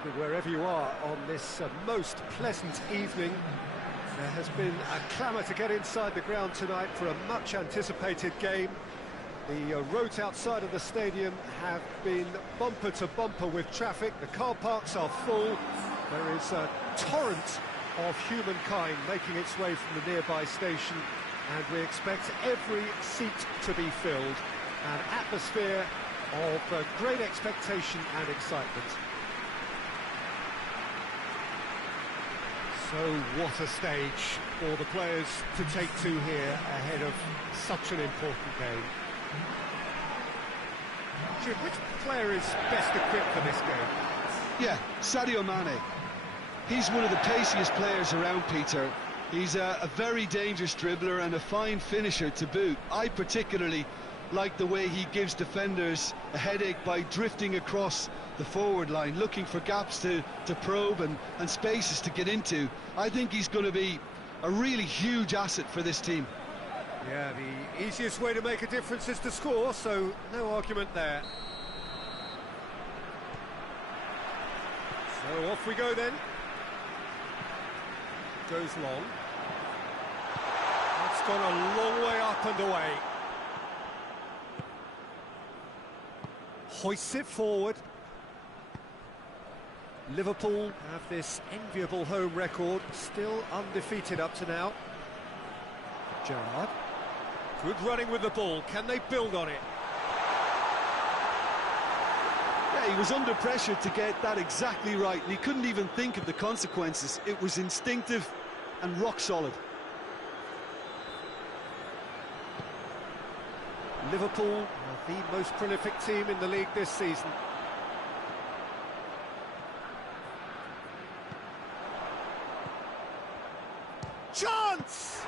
evening, wherever you are on this most pleasant evening. There has been a clamour to get inside the ground tonight for a much-anticipated game. The roads outside of the stadium have been bumper to bumper with traffic. The car parks are full. There is a torrent of humankind making its way from the nearby station, and we expect every seat to be filled. An atmosphere of great expectation and excitement. So what a stage for the players to take to here ahead of such an important game. Jim, which player is best equipped for this game? Yeah, Sadio Mane. He's one of the paciest players around, Peter. He's a very dangerous dribbler and a fine finisher to boot. I particularly like the way he gives defenders a headache by drifting across the forward line, looking for gaps to probe and spaces to get into. I think he's going to be a really huge asset for this team. Yeah, the easiest way to make a difference is to score, so no argument there. So off we go then. Goes long. That's gone a long way up and away. Hoists it forward. Liverpool have this enviable home record, still undefeated up to now. Gerrard. Good running with the ball. Can they build on it? Yeah, he was under pressure to get that exactly right, and he couldn't even think of the consequences. It was instinctive and rock solid. Liverpool are the most prolific team in the league this season. Chance!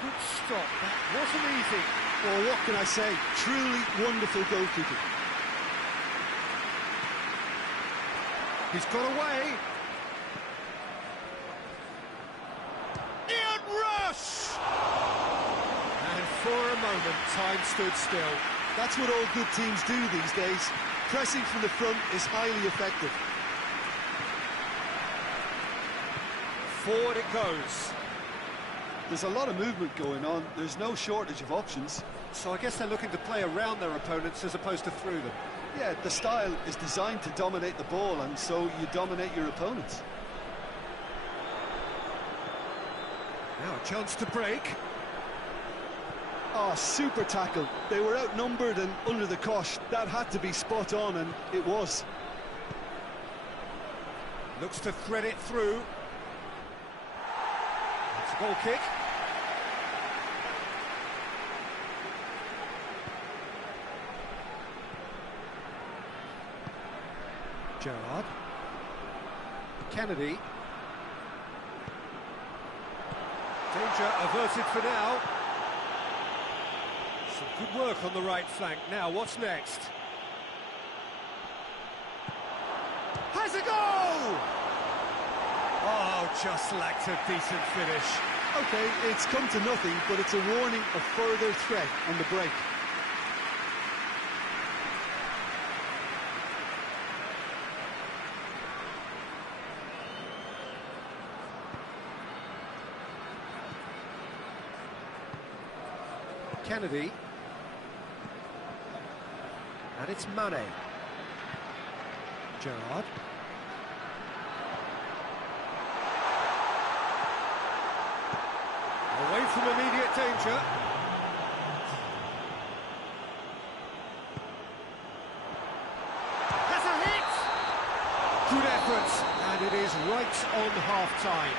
Good stop, that wasn't easy. Well, what can I say? Truly wonderful goalkeeping. He's got away. Ian Rush! And for a moment, time stood still. That's what all good teams do these days. Pressing from the front is highly effective. Forward it goes. There's a lot of movement going on. There's no shortage of options. So I guess they're looking to play around their opponents as opposed to through them. Yeah, the style is designed to dominate the ball, and so you dominate your opponents. Now a chance to break. Oh, super tackle. They were outnumbered and under the cosh. That had to be spot on, and it was. Looks to thread it through. It's a goal kick. Gerrard. Kennedy. Danger averted for now. Some good work on the right flank. Now, what's next? Has a goal! Oh, just lacked a decent finish. Okay, it's come to nothing, but it's a warning of further threat on the break. Kennedy. And it's Mane. Gerrard. Away from immediate danger. Has a hit! Good effort, and it is right on half-time.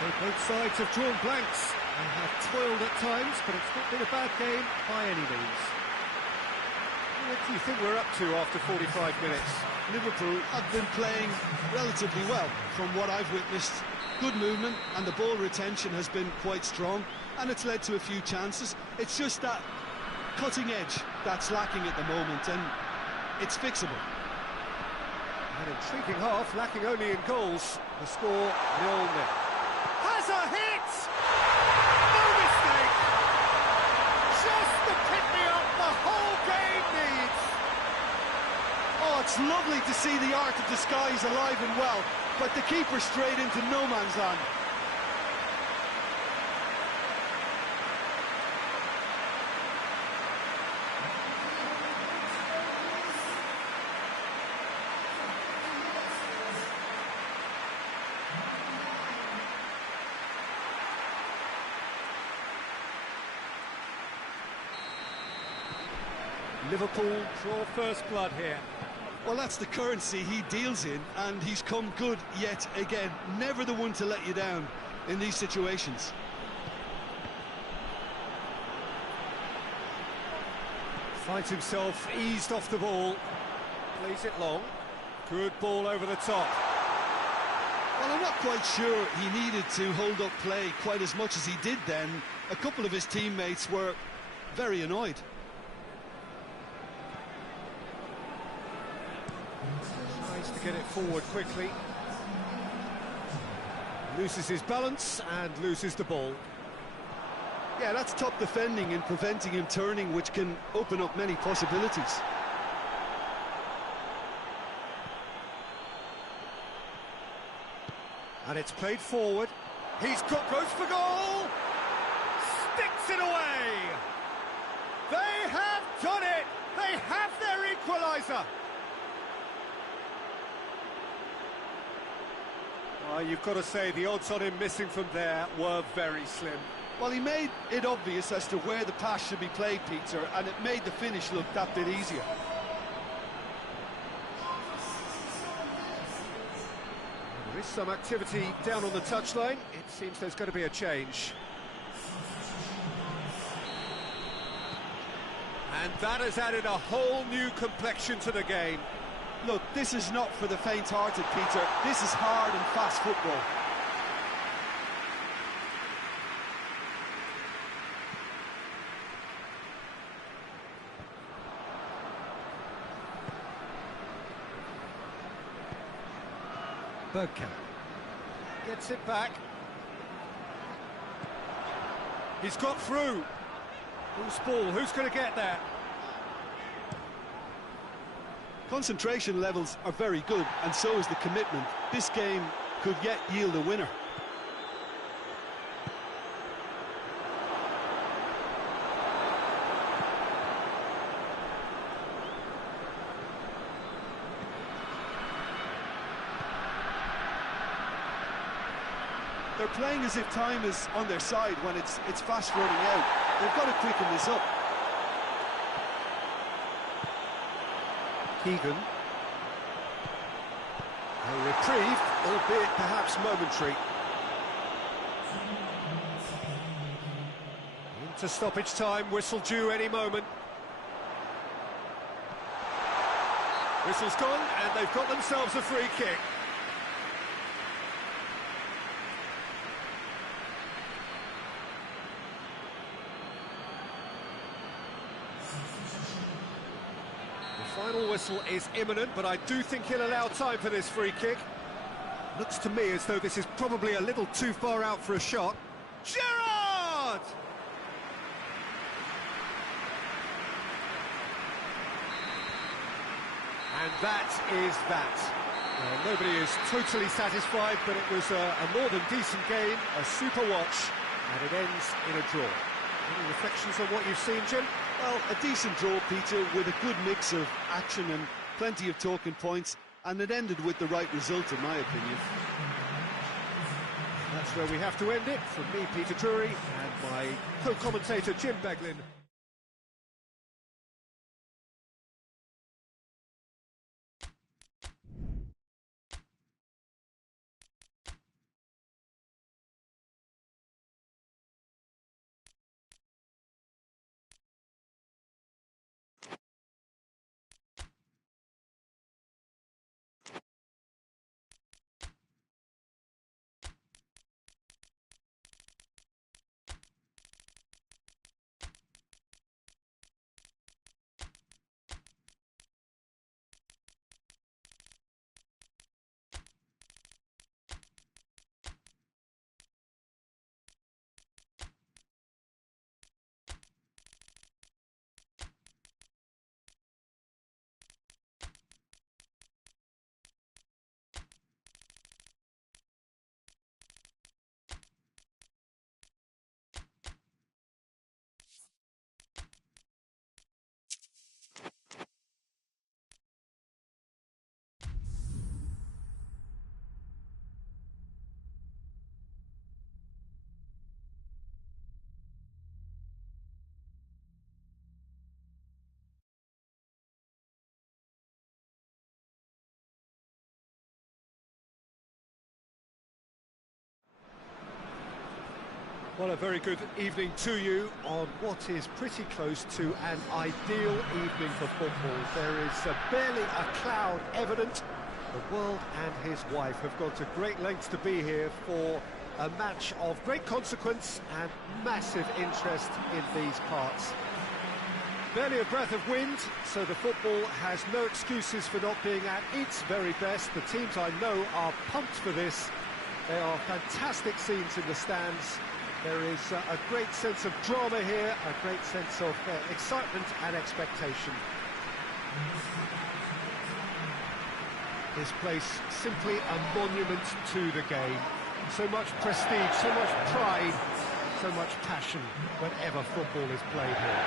So both sides have drawn blanks and have toiled at times, but it's not been a bad game by any means. What do you think we're up to after 45 minutes? Liverpool have been playing relatively well from what I've witnessed. Good movement, and the ball retention has been quite strong, and it's led to a few chances. It's just that cutting edge that's lacking at the moment, and it's fixable. An intriguing half, lacking only in goals. The score 0-0. Has a hit! No mistake! Just the pick-me-up the whole game needs! Oh, it's lovely to see the art of disguise alive and well, but the keeper straight into no man's land. Liverpool draw first blood here. Well, that's the currency he deals in, and he's come good yet again. Never the one to let you down in these situations. Finds himself eased off the ball. Plays it long. Good ball over the top. Well, I'm not quite sure he needed to hold up play quite as much as he did then. A couple of his teammates were very annoyed. Tries to get it forward quickly. Loses his balance and loses the ball. Yeah, that's top defending and preventing him turning, which can open up many possibilities. And it's played forward. Goes for goal! Sticks it away! They have done it! They have their equaliser! Well, you've got to say the odds on him missing from there were very slim. Well, he made it obvious as to where the pass should be played, Peter, and it made the finish look that bit easier. There is some activity down on the touchline. It seems there's going to be a change. And that has added a whole new complexion to the game. Look, this is not for the faint-hearted, Peter. This is hard and fast football. Bergkamp gets it back. He's got through. Who's ball? Who's going to get there? Concentration levels are very good, and so is the commitment. This game could yet yield a winner. They're playing as if time is on their side when it's fast running out. They've got to quicken this up. Keegan. A reprieve, albeit perhaps momentary. Into stoppage time, whistle due any moment. Whistle's gone, and they've got themselves a free kick. Final whistle is imminent, but I do think he'll allow time for this free kick. Looks to me as though this is probably a little too far out for a shot. Gerrard! And that is that. Well, nobody is totally satisfied, but it was a more than decent game, a super watch, and it ends in a draw. Any reflections on what you've seen, Jim? Well, a decent draw, Peter, with a good mix of action and plenty of talking points, and it ended with the right result, in my opinion. That's where we have to end it. From me, Peter Drury, and my co-commentator, Jim Beglin. Well, a very good evening to you on what is pretty close to an ideal evening for football. There is barely a cloud evident. The world and his wife have gone to great lengths to be here for a match of great consequence and massive interest in these parts. Barely a breath of wind, so the football has no excuses for not being at its very best. The teams I know are pumped for this. There are fantastic scenes in the stands. There is a great sense of drama here, a great sense of excitement and expectation. This place simply a monument to the game. So much prestige, so much pride, so much passion whenever football is played here.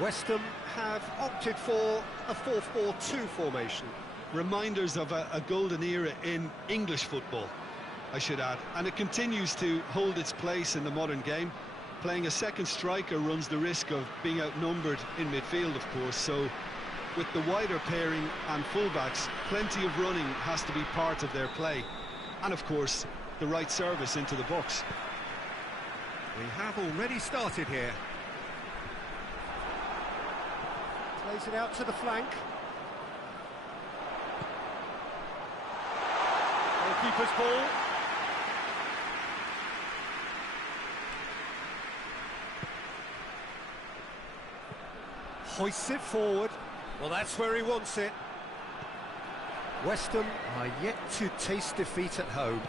West Ham have opted for a 4-4-2 formation. Reminders of a golden era in English football, I should add, and it continues to hold its place in the modern game. Playing a second striker runs the risk of being outnumbered in midfield, of course, so with the wider pairing and fullbacks, plenty of running has to be part of their play, and of course the right service into the box. We have already started here. Plays it out to the flank. Goalkeeper's ball. Hoists it forward. Well, that's where he wants it. West Ham are yet to taste defeat at home.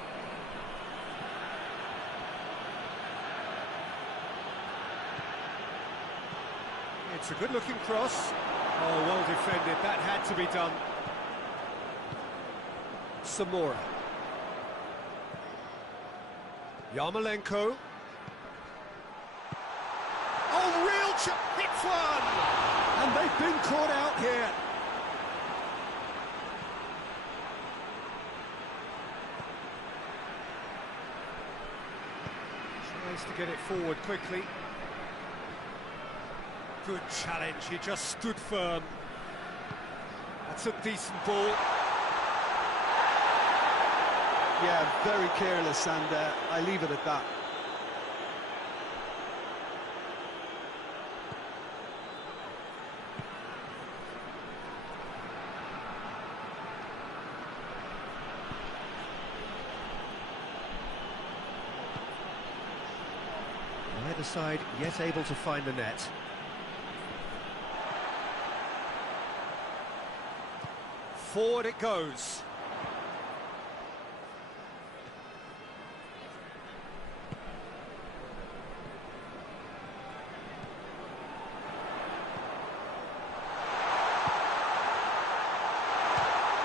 It's a good-looking cross. Oh, well defended. That had to be done. Samora. Yarmolenko. Oh, real hits one! And they've been caught out here. Tries to get it forward quickly. Good challenge, he just stood firm. That's a decent ball. Yeah, very careless, and I leave it at that. Neither side yet able to find the net. Forward it goes.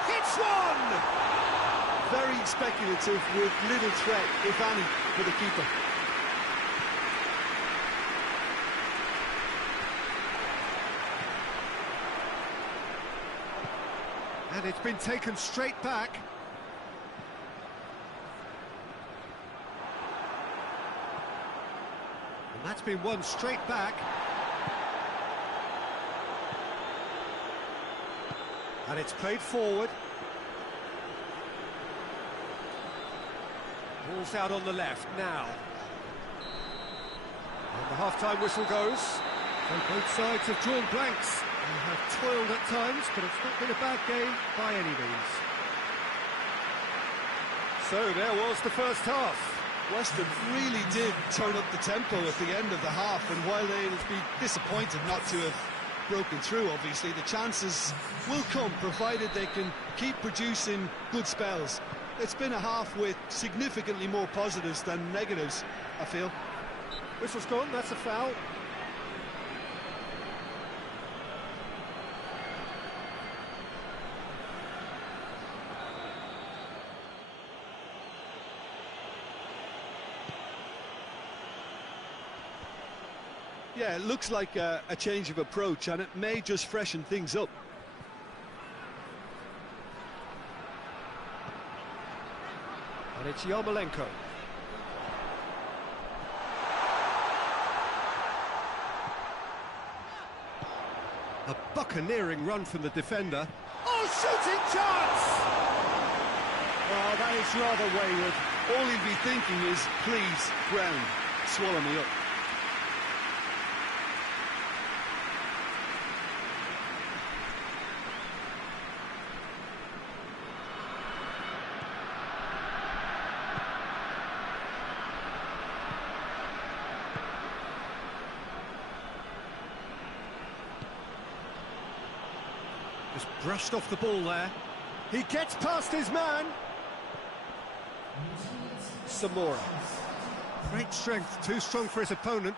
Hits one! Very speculative with little threat, if any, for the keeper. And it's been taken straight back. And that's been won straight back. And it's played forward. Ball's out on the left now. And the half-time whistle goes. And both sides have drawn blanks. They have toiled at times, but it's not been a bad game by any means. So there was the first half. West Ham really did turn up the tempo at the end of the half, and while they'll be disappointed not to have broken through, obviously, the chances will come, provided they can keep producing good spells. It's been a half with significantly more positives than negatives, I feel. Whistle's gone, that's a foul. Yeah, it looks like a change of approach, and it may just freshen things up. And it's Yarmolenko. A buccaneering run from the defender. Oh, shooting chance! Well, that is rather wayward. all he'll be thinking is, please, ground, swallow me up. Just brushed off the ball there. He gets past his man. Samora. Great strength, too strong for his opponent.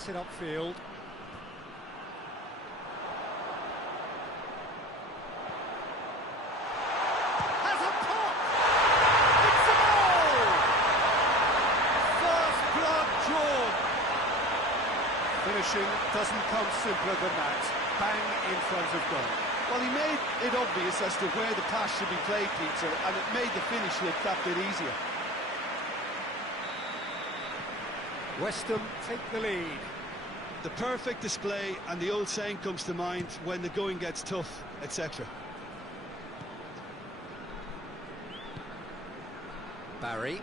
Gets it upfield. Has a pop! It's a goal! First blood drawn. Finishing doesn't come simpler than that. Bang in front of goal. Well, he made it obvious as to where the pass should be played, Peter, and it made the finish look that bit easier. West Ham take the lead. The perfect display, and the old saying comes to mind, when the going gets tough, etc. Barry.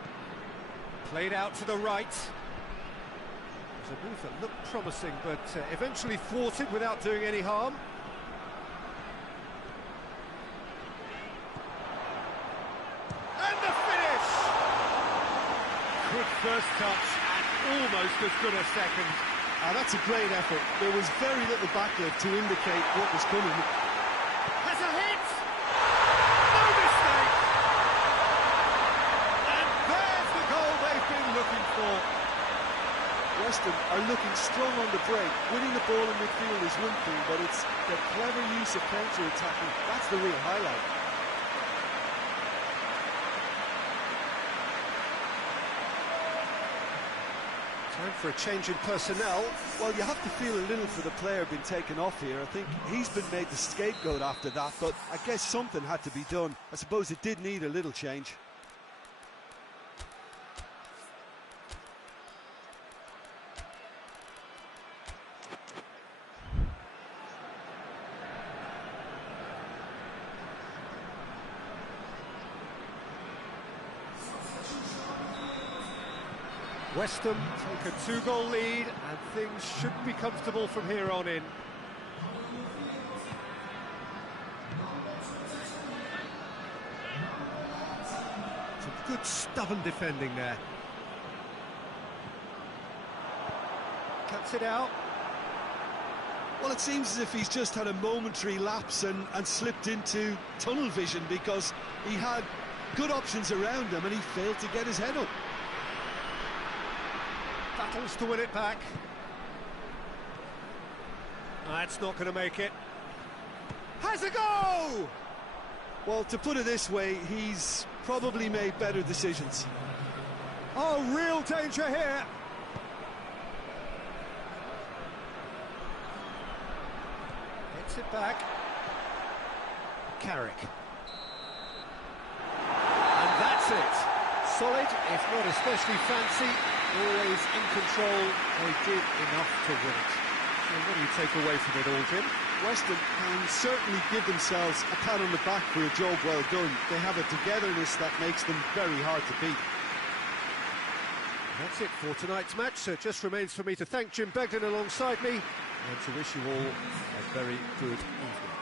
Played out to the right. It was a move that looked promising, but eventually thwarted without doing any harm. And the finish! Good first touch, and almost as good a second. That's a great effort. There was very little backlift to indicate what was coming. Has a hit! No mistake! And there's the goal they've been looking for. West Ham are looking strong on the break. Winning the ball in midfield is one thing, but it's the clever use of counter-attacking. That's the real highlight. Time for a change in personnel. Well, you have to feel a little for the player being taken off here. I think he's been made the scapegoat after that, but I guess something had to be done. I suppose it did need a little change. West Ham take a two-goal lead, and things should be comfortable from here on in. Some good stubborn defending there. Cuts it out. Well, it seems as if he's just had a momentary lapse and slipped into tunnel vision, because he had good options around him and he failed to get his head up. Battles to win it back. That's not going to make it. Has a go! Well, to put it this way, he's probably made better decisions. Oh, real danger here. Gets it back. Carrick. And that's it. Solid, if not especially fancy. Always in control. They did enough to win it. So what do you take away from it all, Jim? West Ham can certainly give themselves a pat on the back for a job well done. They have a togetherness that makes them very hard to beat. That's it for tonight's match. So it just remains for me to thank Jim Begden alongside me and to wish you all a very good evening.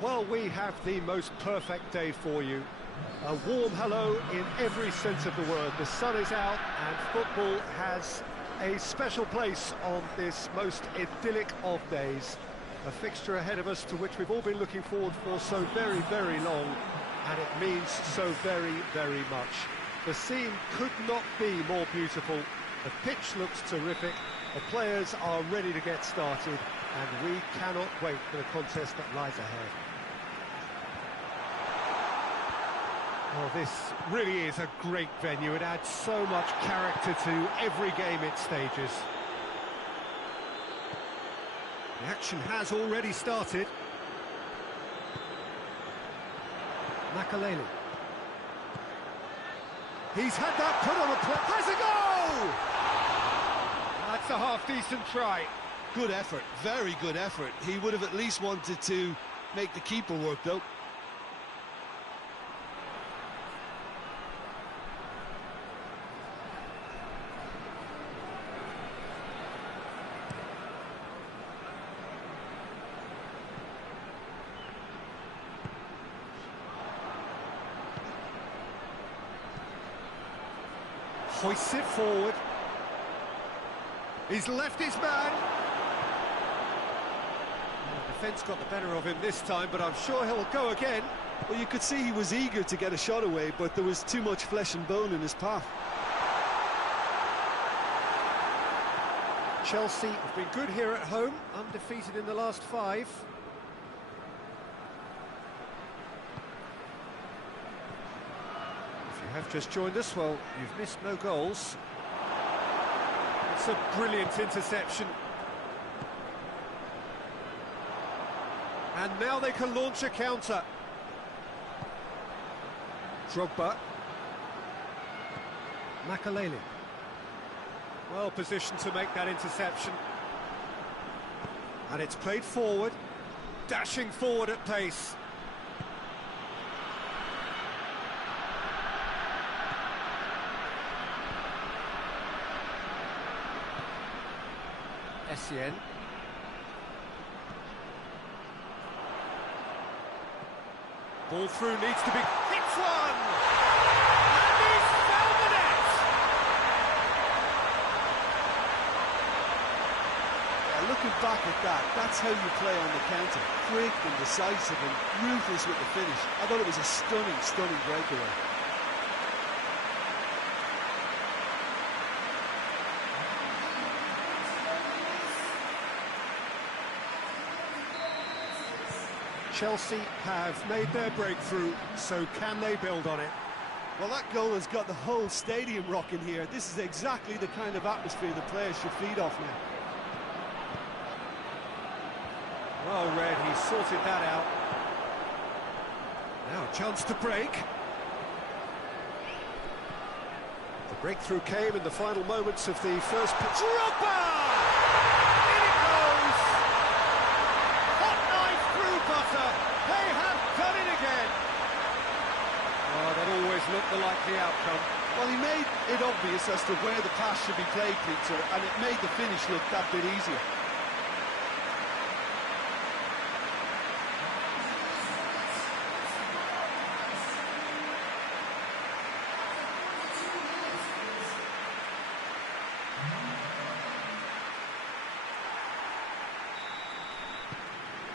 Well, we have the most perfect day for you. A warm hello in every sense of the word. The sun is out and football has a special place on this most idyllic of days. A fixture ahead of us to which we've all been looking forward for so very, very long, and it means so very, very much. The scene could not be more beautiful. The pitch looks terrific. The players are ready to get started, and we cannot wait for the contest that lies ahead. Well, this really is a great venue. It adds so much character to every game it stages. The action has already started. Makaleli. He's had that put on a play. Has a goal! That's a half-decent try. Good effort, very good effort. He would have at least wanted to make the keeper work, though. Hoists it forward. He's left his man. The defence got the better of him this time, but I'm sure he'll go again. Well, you could see he was eager to get a shot away, but there was too much flesh and bone in his path. Chelsea have been good here at home, undefeated in the last 5. If you have just joined us, well, you've missed no goals. It's a brilliant interception. And now they can launch a counter. Drogba. Makaleli. Well positioned to make that interception. And it's played forward. Dashing forward at pace. Essien. Ball through needs to be... Hits one! And he's found the net! Yeah, looking back at that, that's how you play on the counter. Quick and decisive and ruthless with the finish. I thought it was a stunning, stunning breakaway. Chelsea have made their breakthrough, so can they build on it? Well, that goal has got the whole stadium rocking here. This is exactly the kind of atmosphere the players should feed off now. Well read, he sorted that out. Now a chance to break. The breakthrough came in the final moments of the first pitch. Drogba! In it goes! Hot knife through butter. They have done it again. Oh, that always looked the likely outcome. Well, he made it obvious as to where the pass should be played, Peter, and it made the finish look that bit easier.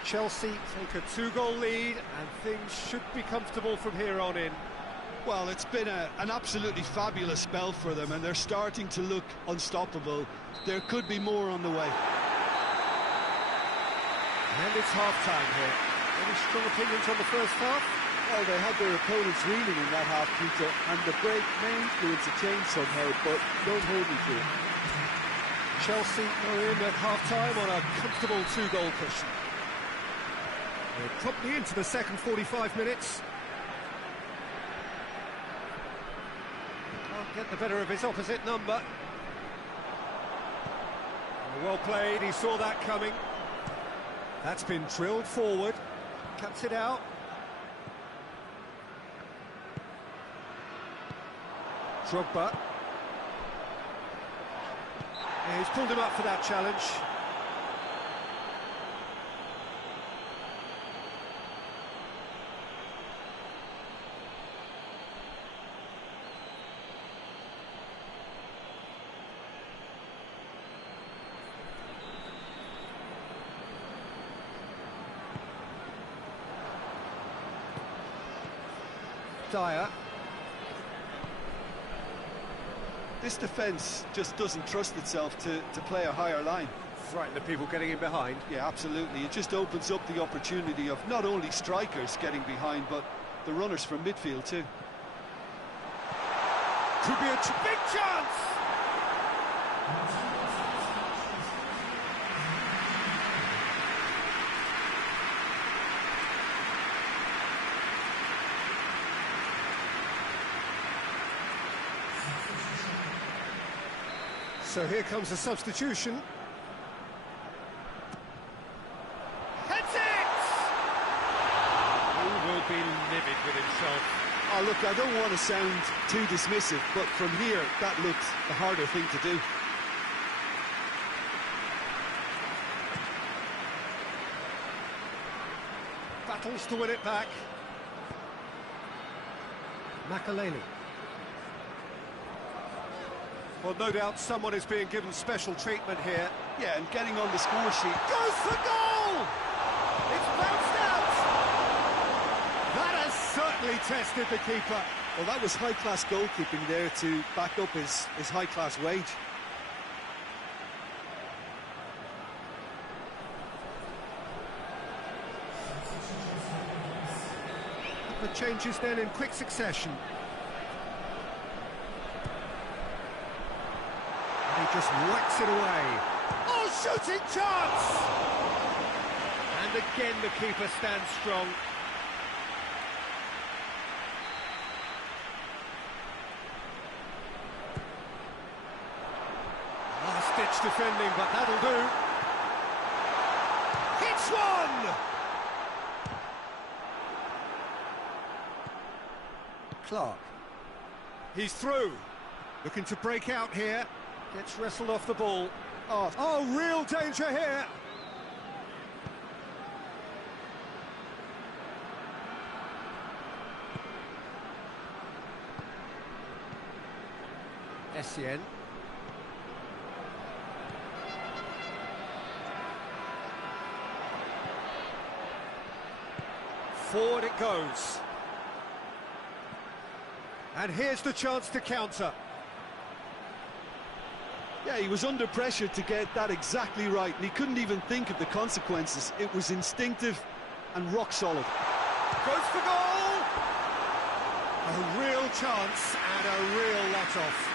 Chelsea take a 2-goal lead and things should be comfortable from here on in. Well, it's been an absolutely fabulous spell for them and they're starting to look unstoppable. There could be more on the way. And it's half-time here. Any strong opinions on the first half? Well, they had their opponents reeling in that half, Peter, and the break may influence a change somehow, but don't hold me to it. Chelsea are in at half-time on a comfortable 2-goal cushion. We're promptly into the second 45 minutes. Can't get the better of his opposite number. Well played, he saw that coming. That's been drilled forward. Cuts it out. Drogba. Yeah, he's pulled him up for that challenge. Dyer. This defence just doesn't trust itself to play a higher line. Frighten the people getting in behind. Yeah, absolutely. It just opens up the opportunity of not only strikers getting behind, but the runners from midfield too. Could be a big chance! So here comes a substitution. Heads it! He will be livid with himself. Oh, look, I don't want to sound too dismissive, but from here, that looks the harder thing to do. Battles to win it back. Makaleli. Well, no doubt someone is being given special treatment here. Yeah, and getting on the score sheet. Goes for goal! It's bounced out! That has certainly tested the keeper. Well, that was high-class goalkeeping there to back up his high-class wage. The changes then in quick succession. He just whacks it away. Oh, shooting chance! And again the keeper stands strong. Last-ditch defending, but that'll do. Hits one! Clark. He's through. Looking to break out here. Gets wrestled off the ball. Oh, real danger here. Essien. Forward it goes. And here's the chance to counter. Yeah, he was under pressure to get that exactly right, and he couldn't even think of the consequences. It was instinctive and rock solid. Goes for goal! A real chance and a real let-off.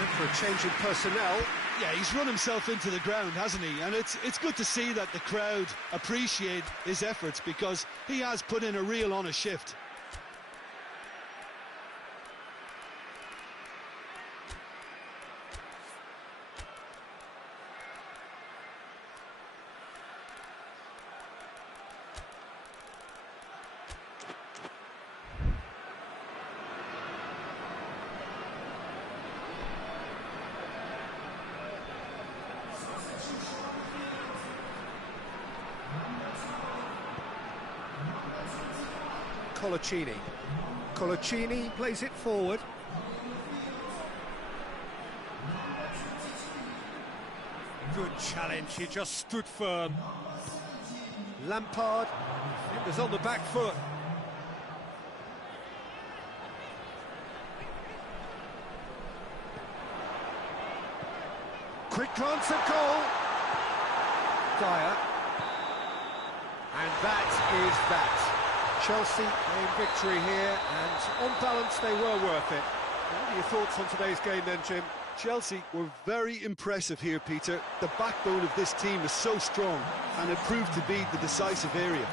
And for a change in personnel. Yeah, he's run himself into the ground, hasn't he? And it's good to see that the crowd appreciate his efforts, because he has put in a real honest shift. Colaccini plays it forward. Good challenge, he just stood firm. Lampard, it was on the back foot. Quick glance at goal. Dyer. And that is that. Chelsea in victory here, and on balance they were worth it. What are your thoughts on today's game then, Jim? Chelsea were very impressive here, Peter. The backbone of this team is so strong, and it proved to be the decisive area.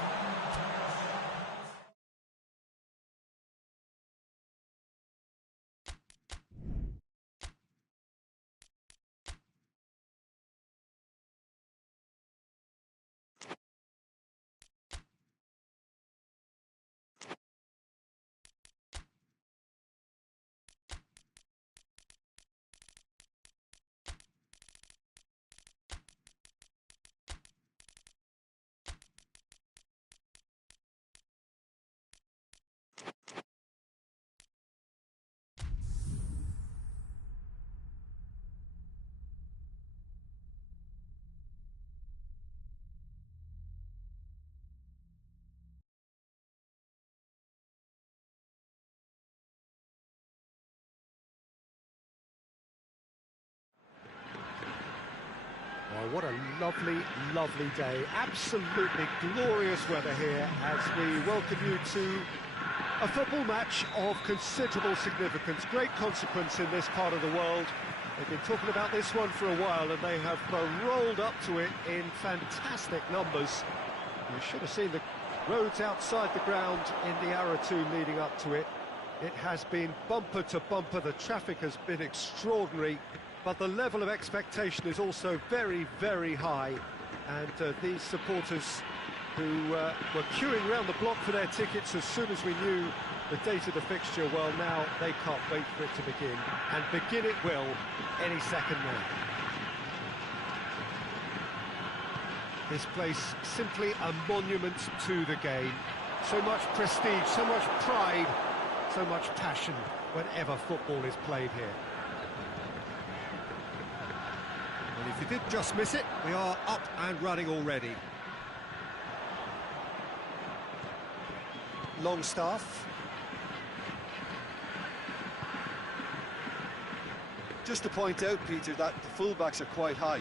What a lovely, lovely day. Absolutely glorious weather here as we welcome you to a football match of considerable significance, great consequence in this part of the world. They've been talking about this one for a while and they have rolled up to it in fantastic numbers. You should have seen the roads outside the ground in the hour or two leading up to it. It has been bumper to bumper, the traffic has been extraordinary, but the level of expectation is also very, very high. And these supporters who were queuing around the block for their tickets as soon as we knew the date of the fixture, well, now they can't wait for it to begin. And begin it will any second now. This place simply a monument to the game. So much prestige, so much pride, so much passion whenever football is played here. And if you did just miss it, we are up and running already. Longstaff. Just to point out, Peter, that the fullbacks are quite high.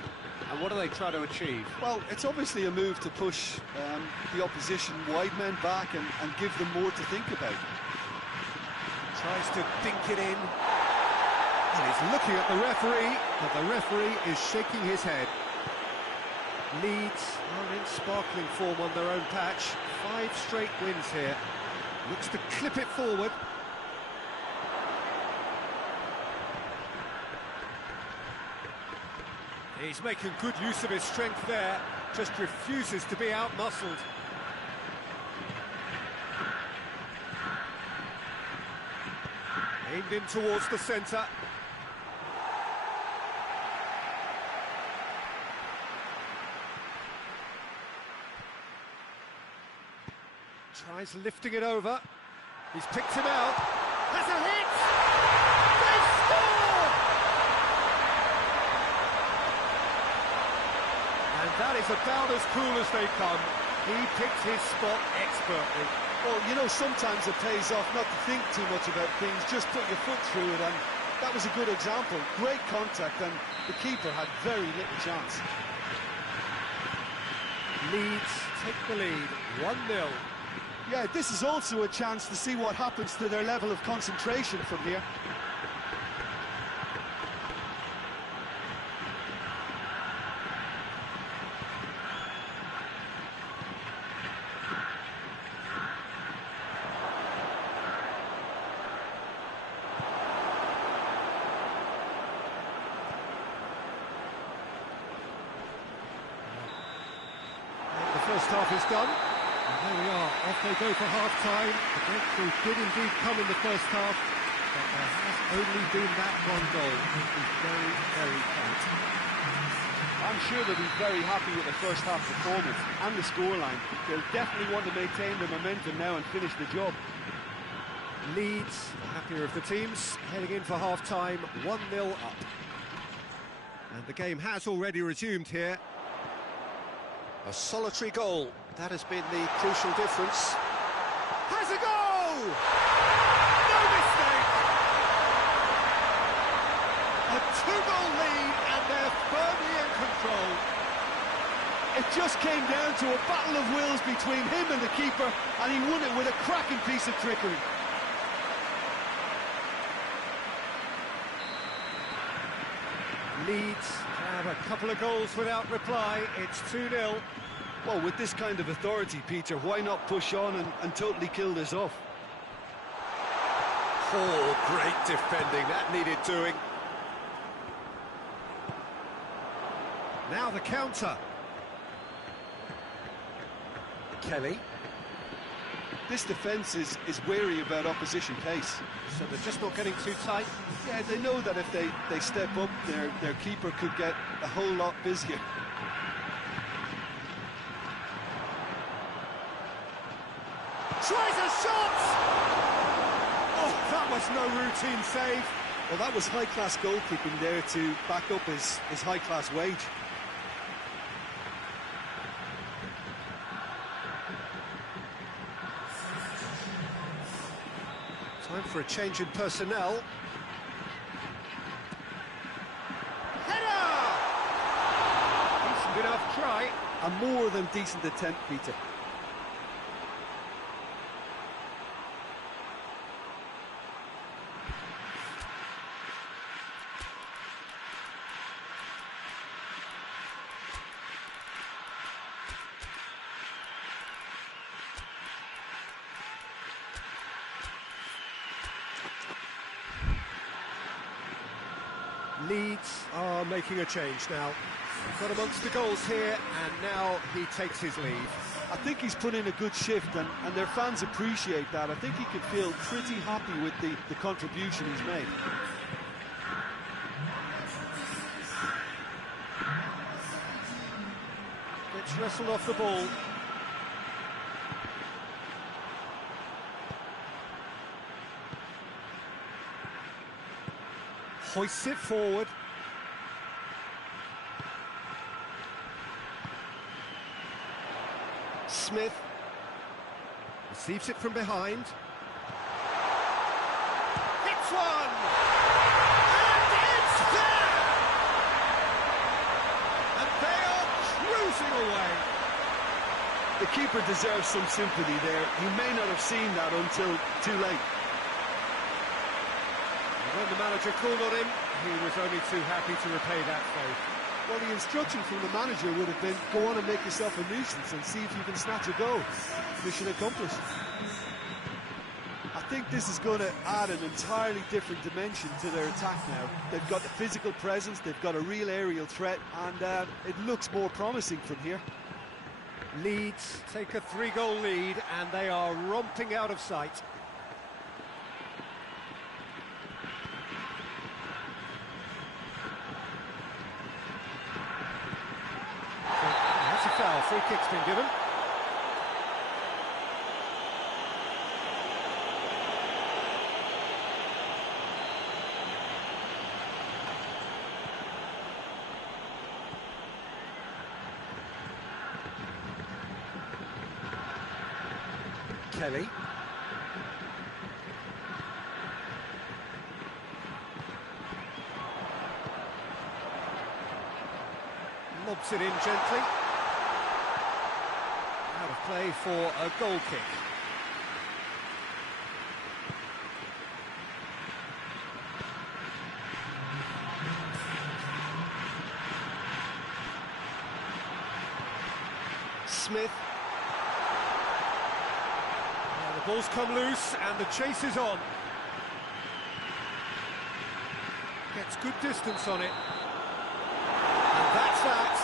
And what do they try to achieve? Well, it's obviously a move to push the opposition wide men back and give them more to think about. Tries to dink it in. And he's looking at the referee, but the referee is shaking his head. Leeds are in sparkling form on their own patch. 5 straight wins here. Looks to clip it forward. He's making good use of his strength there, just refuses to be out-muscled. Aimed in towards the centre. Tries lifting it over. He's picked him out. Has a hit! They score! And that is about as cool as they come. He picks his spot expertly. Well, you know, sometimes it pays off not to think too much about things, just put your foot through it, and that was a good example. Great contact, and the keeper had very little chance. Leeds take the lead, 1-0. Yeah, this is also a chance to see what happens to their level of concentration from here. The first half is done. And there we are, off they go for half-time. The breakthrough did indeed come in the first half, but there has only been that one goal. It is very, very tight. I'm sure they'll be very happy with the first half performance and the scoreline. They'll definitely want to maintain the momentum now and finish the job. Leeds, the happier of the teams, heading in for half-time, 1-0 up. And the game has already resumed here. A solitary goal, that has been the crucial difference. Has a goal! No mistake! A 2-goal lead and they're firmly in control. It just came down to a battle of wills between him and the keeper, and he won it with a cracking piece of trickery. Leeds have a couple of goals without reply. It's 2-0. Well, with this kind of authority, Peter, why not push on and totally kill this off? Oh, great defending. That needed doing. Now the counter. Kelly. This defence is wary about opposition pace. So they're just not getting too tight. Yeah, they know that if they step up, their keeper could get a whole lot busier. Tries a shot! Oh, that was no routine save. Well, that was high-class goalkeeping there to back up his high-class wage. Time for a change in personnel. Header! He's a more than decent attempt, Peter. Leeds are making a change now. Got amongst the goals here, and now he takes his leave. I think he's put in a good shift, and their fans appreciate that. I think he can feel pretty happy with the contribution he's made. It's wrestled off the ball. Hoists it forward. Smith receives it from behind. Hits one! And it's there! And they are cruising away. The keeper deserves some sympathy there. He may not have seen that until too late. When the manager called on him, he was only too happy to repay that faith. Well, the instruction from the manager would have been, go on and make yourself a nuisance and see if you can snatch a goal. Mission accomplished. I think this is going to add an entirely different dimension to their attack now. They've got the physical presence, they've got a real aerial threat, and it looks more promising from here. Leeds take a 3-goal lead, and they are romping out of sight. That's a foul. Free kick's been given. Kelly. Lobs it in gently. Out of play for a goal kick. Smith. The ball's come loose and the chase is on. Gets good distance on it. And that's that.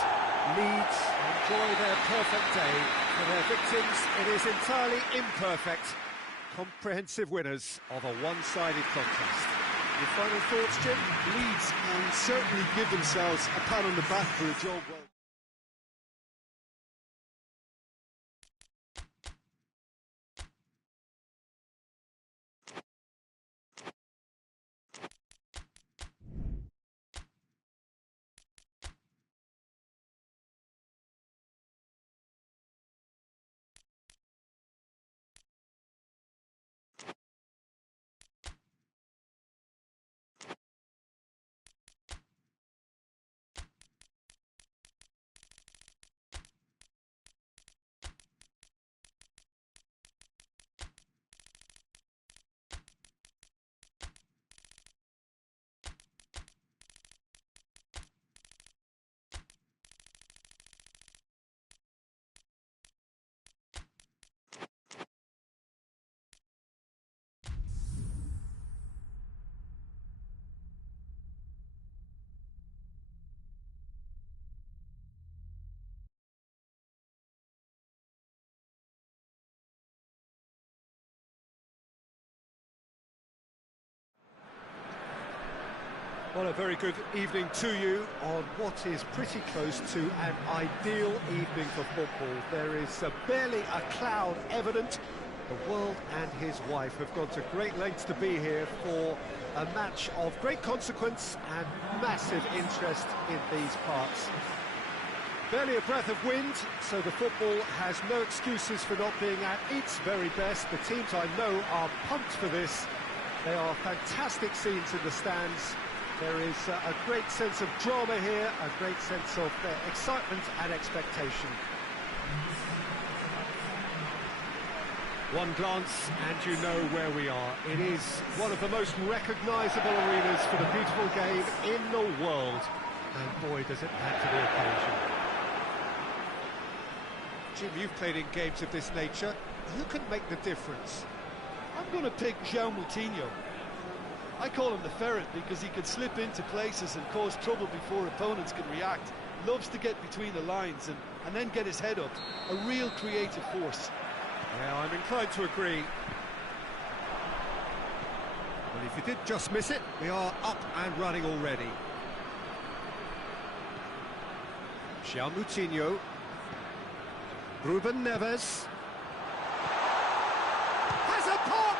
Leeds enjoy their perfect day. For their victims, it is entirely imperfect. Comprehensive winners of a one-sided contest. Your final thoughts, Jim? Leeds can certainly give themselves a pat on the back for a job well. Well, a very good evening to you on what is pretty close to an ideal evening for football. There is barely a cloud evident. The world and his wife have gone to great lengths to be here for a match of great consequence and massive interest in these parts. Barely a breath of wind, so the football has no excuses for not being at its very best. The teams I know are pumped for this. They are fantastic scenes in the stands. There is a great sense of drama here, a great sense of excitement and expectation. One glance and you know where we are. It is one of the most recognisable arenas for the beautiful game in the world. And boy, does it add to the occasion. Jim, you've played in games of this nature. Who can make the difference? I'm going to pick João Moutinho. I call him the ferret because he can slip into places and cause trouble before opponents can react. Loves to get between the lines and then get his head up. A real creative force. Yeah, I'm inclined to agree. Well, if you did just miss it, we are up and running already. João Moutinho. Ruben Neves. Has a pop!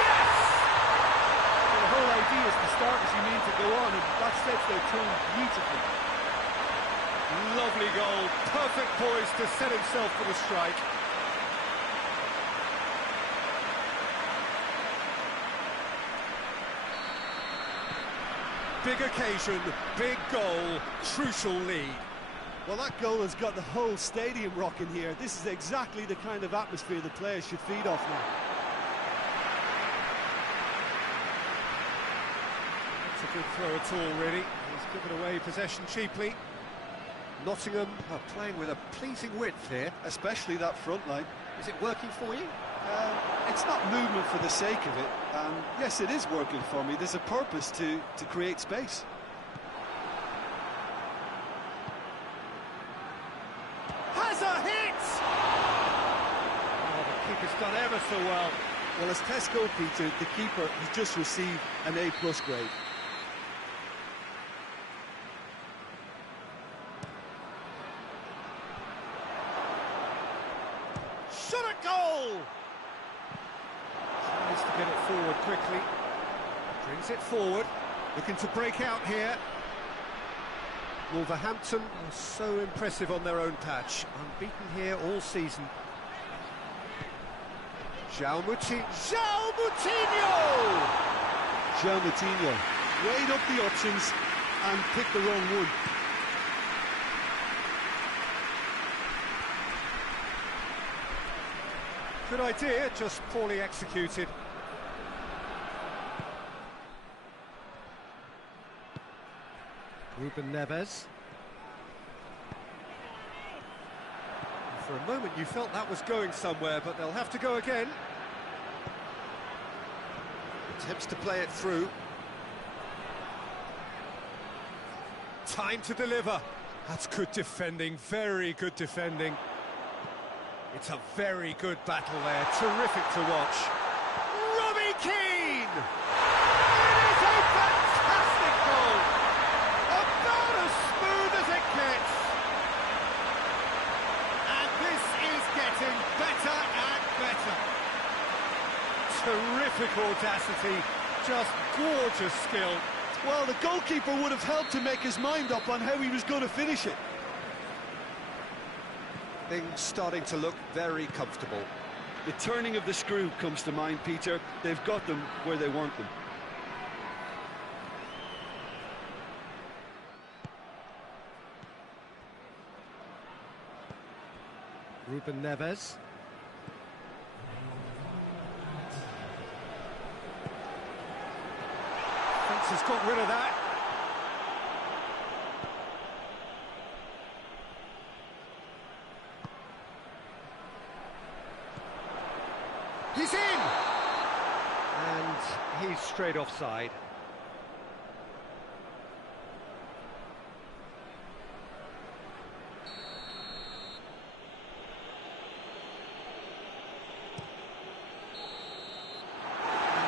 Yes! Well, the whole idea is to start as you mean to go on, and that sets their tone beautifully. Lovely goal. Perfect poise to set himself for the strike. Big occasion, big goal, crucial lead. Well, that goal has got the whole stadium rocking here. This is exactly the kind of atmosphere the players should feed off now. That's a good throw at all, really. He's given away possession cheaply. Nottingham are playing with a pleasing width here. Especially that front line. Is it working for you? It's not movement for the sake of it. Yes, it is working for me. There's a purpose to create space. Has a hit! Oh, the keeper's done ever so well. Well, as Tesco, Peter, the keeper has just received an A+ grade. Shot a goal! Tries to get it forward quickly. Brings it forward. Looking to break out here. Wolverhampton are so impressive on their own patch. Unbeaten here all season. João Moutinho! João Moutinho weighed up the options and picked the wrong one. Good idea, just poorly executed. Ruben Neves. And for a moment you felt that was going somewhere, but they'll have to go again. Attempts to play it through. Time to deliver. That's good defending, very good defending. It's a very good battle there, terrific to watch. Robbie Keane! It is a fantastic goal! About as smooth as it gets. And this is getting better and better. Terrific audacity, just gorgeous skill. Well, the goalkeeper would have helped to make his mind up on how he was going to finish it. Things starting to look very comfortable. The turning of the screw comes to mind, Peter. They've got them where they want them. Ruben Neves. Fence has got rid of that. He's in! And he's straight offside.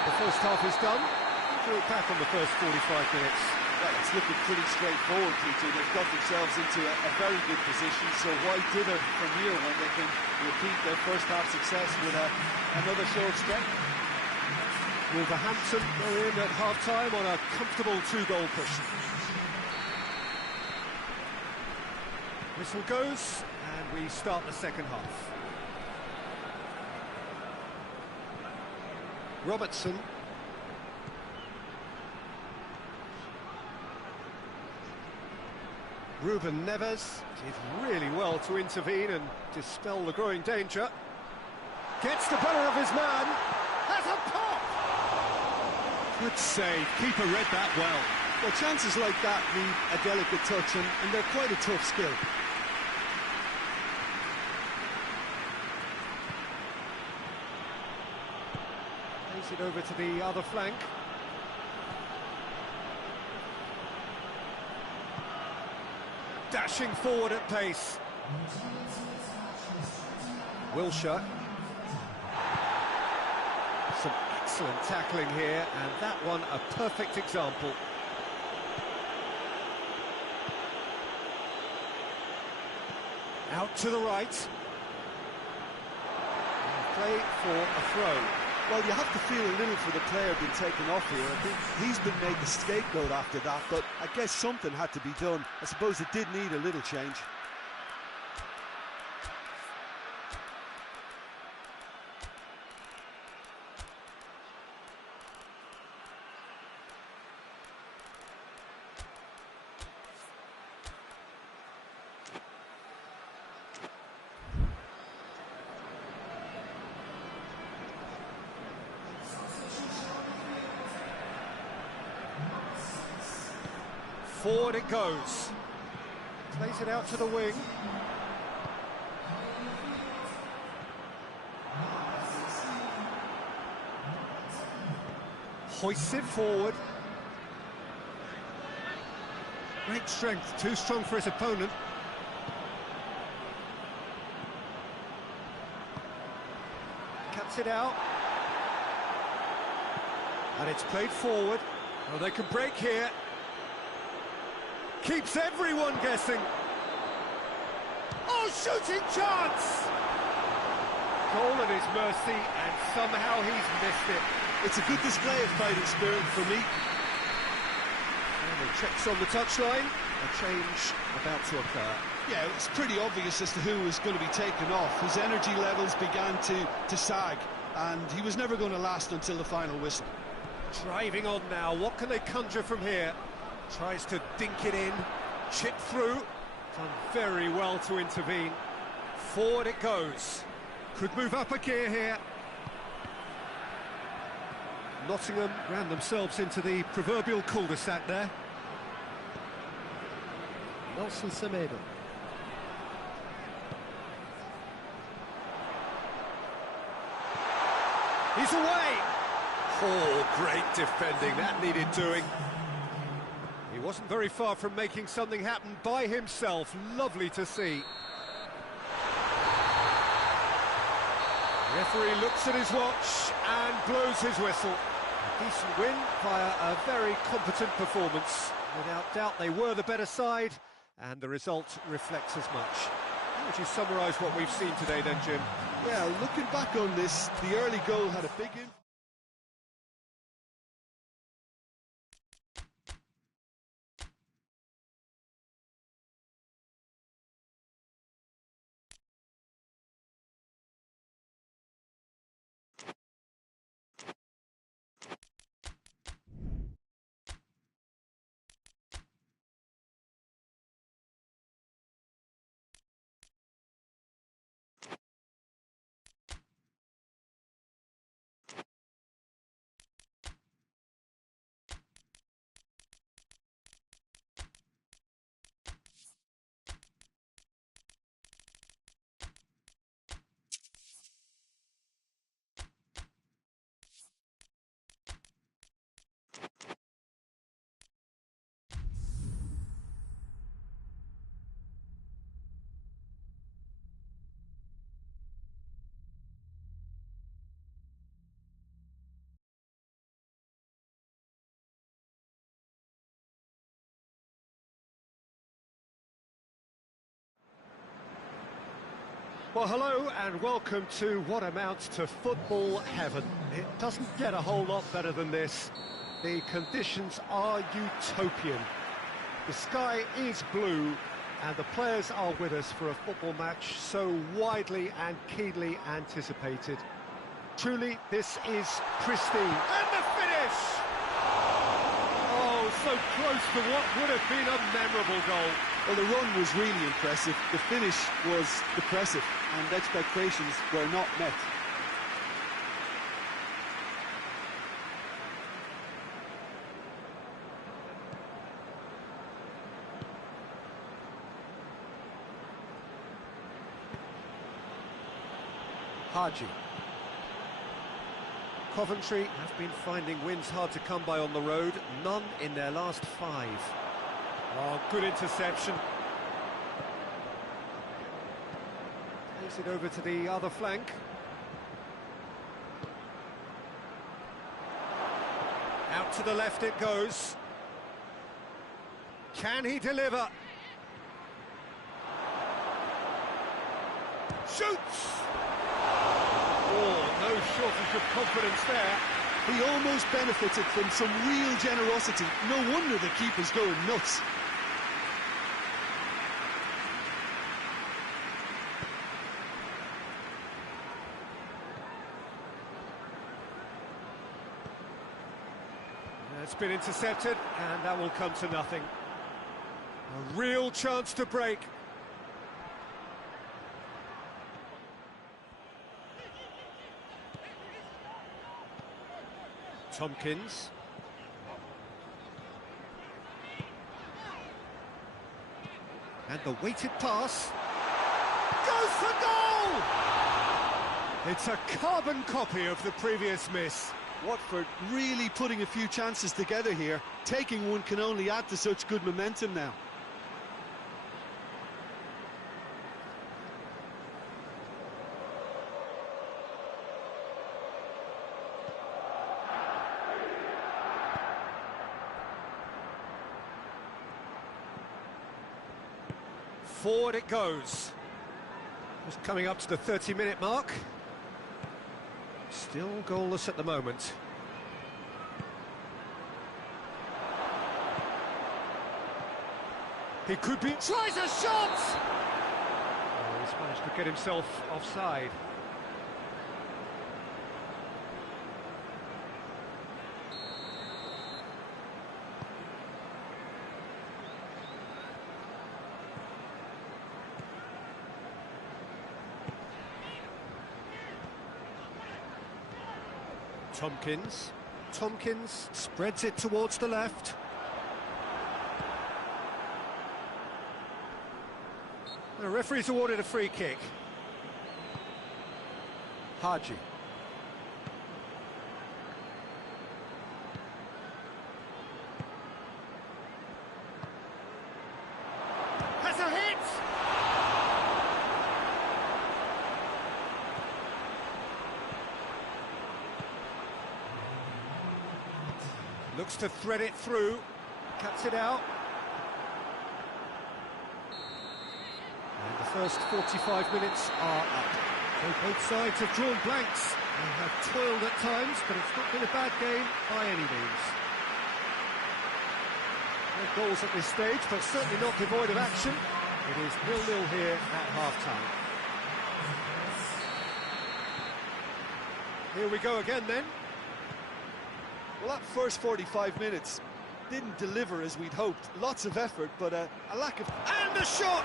The first half is done. We'll look back on the first 45 minutes. Well, it's looking pretty straightforward, Peter. They've got themselves into a very good position, so why dither from here when they can repeat their first half success with another short stretch? Wolverhampton are in at half-time on a comfortable 2-goal push. Whistle goes, and we start the second half. Robertson. Ruben Neves did really well to intervene and dispel the growing danger. Gets the better of his man. Has a pop! Good save. Keeper read that well. Well, chances like that need a delicate touch, and they're quite a tough skill. Plays it over to the other flank. Dashing forward at pace. Wilshere. Some excellent tackling here, and that one a perfect example. Out to the right. Play for a throw. Well, you have to feel a little for the player being taken off here. I think he's been made the scapegoat after that, but I guess something had to be done. I suppose it did need a little change. Forward it goes. Plays it out to the wing. Hoists it forward. Great strength, too strong for his opponent. Cuts it out. And it's played forward. Well, they can break here. Keeps everyone guessing. Oh, shooting chance! Goal at his mercy, and somehow he's missed it. It's a good display of fighting spirit for me. And he checks on the touchline. A change about to occur. Yeah, it's pretty obvious as to who was going to be taken off. His energy levels began to sag, and he was never going to last until the final whistle. Driving on now, what can they conjure from here? Tries to dink it in, chip through, done very well to intervene. Forward it goes. Could move up a gear here. Nottingham ran themselves into the proverbial cul-de-sac there. Nelson Semedo. He's away! Oh, great defending, that needed doing. He wasn't very far from making something happen by himself. Lovely to see. The referee looks at his watch and blows his whistle. A decent win via a very competent performance. Without doubt, they were the better side, and the result reflects as much. How would you summarise what we've seen today then, Jim? Yeah, looking back on this, the early goal had a big impact. Well, hello and welcome to what amounts to football heaven. It doesn't get a whole lot better than this. The conditions are utopian. The sky is blue and the players are with us for a football match so widely and keenly anticipated. Truly, this is pristine. And the finish! Oh, so close to what would have been a memorable goal. Well, the run was really impressive, the finish was depressive, and expectations were not met. Haji. Coventry have been finding wins hard to come by on the road, none in their last 5. Oh, good interception. Takes it over to the other flank. Out to the left it goes. Can he deliver? Shoots! Oh, no shortage of confidence there. He almost benefited from some real generosity. No wonder the keeper's going nuts. It's been intercepted, and that will come to nothing. A real chance to break. Tompkins. And the weighted pass goes for goal! It's a carbon copy of the previous miss. Watford really putting a few chances together here. Taking one can only add to such good momentum now. Forward it goes. Just coming up to the 30-minute mark. Still goalless at the moment. He could be... Tries a shot! Oh, he's managed to get himself offside. Tompkins spreads it towards the left. The referee's awarded a free kick. Haji. Has a hit! Looks to thread it through, cuts it out. And the first 45 minutes are up. So both sides have drawn blanks. They have toiled at times, but it's not been a bad game by any means. No goals at this stage, but certainly not devoid of action. It is 0-0 here at half-time. Here we go again then. Well, that first 45 minutes didn't deliver as we'd hoped. Lots of effort, but a lack of... And the shot!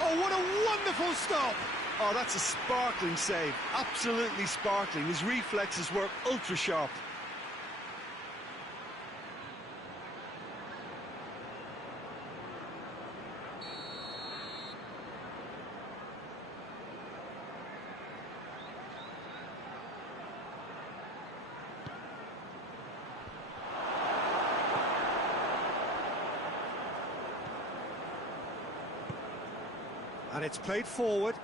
Oh, what a wonderful stop! Oh, that's a sparkling save. Absolutely sparkling. His reflexes were ultra-sharp. And it's played forward.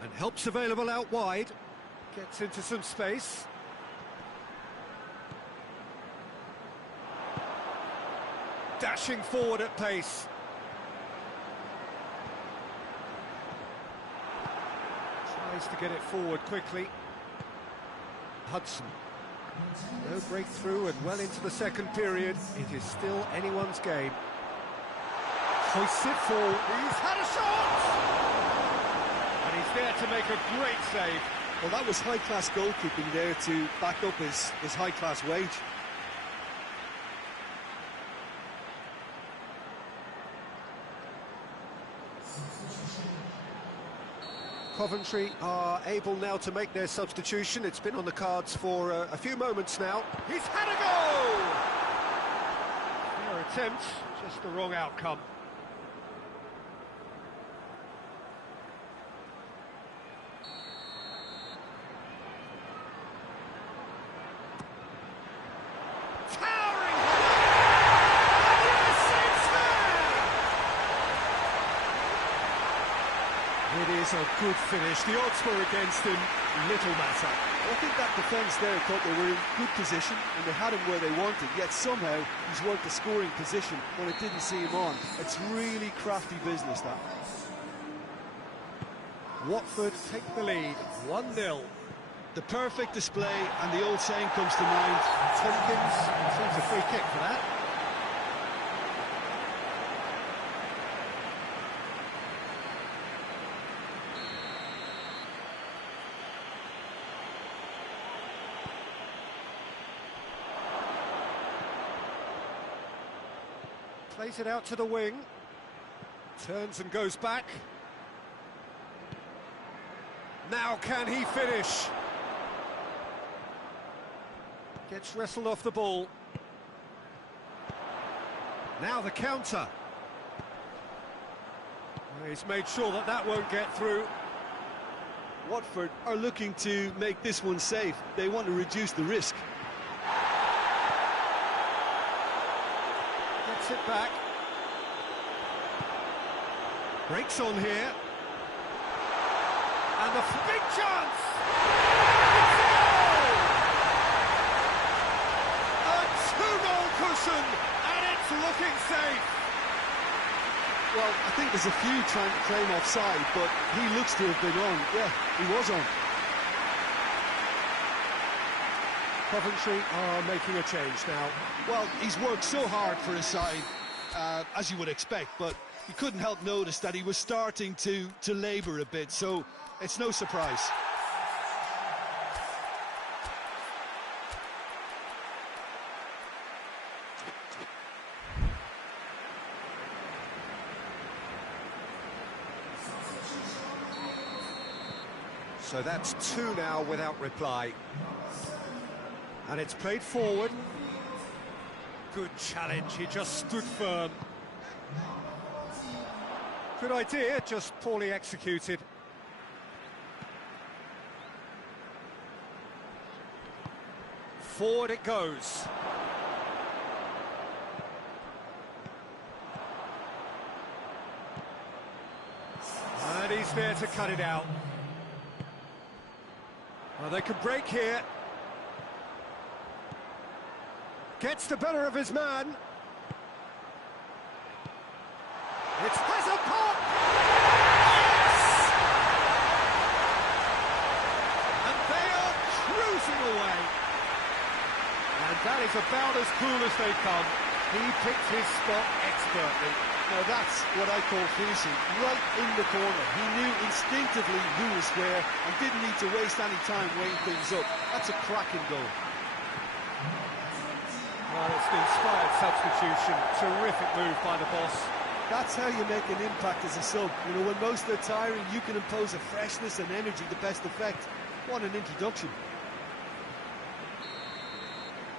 And help's available out wide. Gets into some space. Dashing forward at pace. Tries to get it forward quickly. Hudson. No breakthrough and well into the second period. It is still anyone's game. Hoists it forward. He's had a shot! He's there to make a great save. Well, that was high-class goalkeeping there to back up his high-class wage. Coventry are able now to make their substitution. It's been on the cards for a few moments now. He's had a goal! Fair attempt, just the wrong outcome. It is a good finish. The odds were against him, little matter. I think that defence there thought they were in good position and they had him where they wanted, yet somehow he's worked the scoring position when it didn't see him on. It's really crafty business, that. Watford take the lead, 1-0. The perfect display, and the old saying comes to mind. Tompkins receives a free kick for that. Plays it out to the wing. Turns and goes back. Now can he finish? Gets wrestled off the ball. Now the counter. He's made sure that that won't get through. Watford are looking to make this one safe. They want to reduce the risk. Gets it back. Breaks on here. And the big chance! A two-goal cushion, and it's looking safe. Well, I think there's a few trying to claim offside, but he looks to have been on. Yeah, he was on. Coventry are making a change now. Well, he's worked so hard for his side, as you would expect, but you couldn't help notice that he was starting to labour a bit, so it's no surprise. So that's two now without reply. And it's played forward. Good challenge, he just stood firm. Good idea, just poorly executed. Forward it goes. And he's there to cut it out. Well, they could break here. Gets the better of his man. It's Hazard Pop! Yes! And they are cruising away. And that is about as cool as they come. He picked his spot expertly. Now that's what I call finishing, right in the corner. He knew instinctively who was where and didn't need to waste any time weighing things up. That's a cracking goal. Well, it's an inspired substitution. Terrific move by the boss. That's how you make an impact as a sub. You know, when most are tiring, you can impose a freshness and energy to best effect. What an introduction.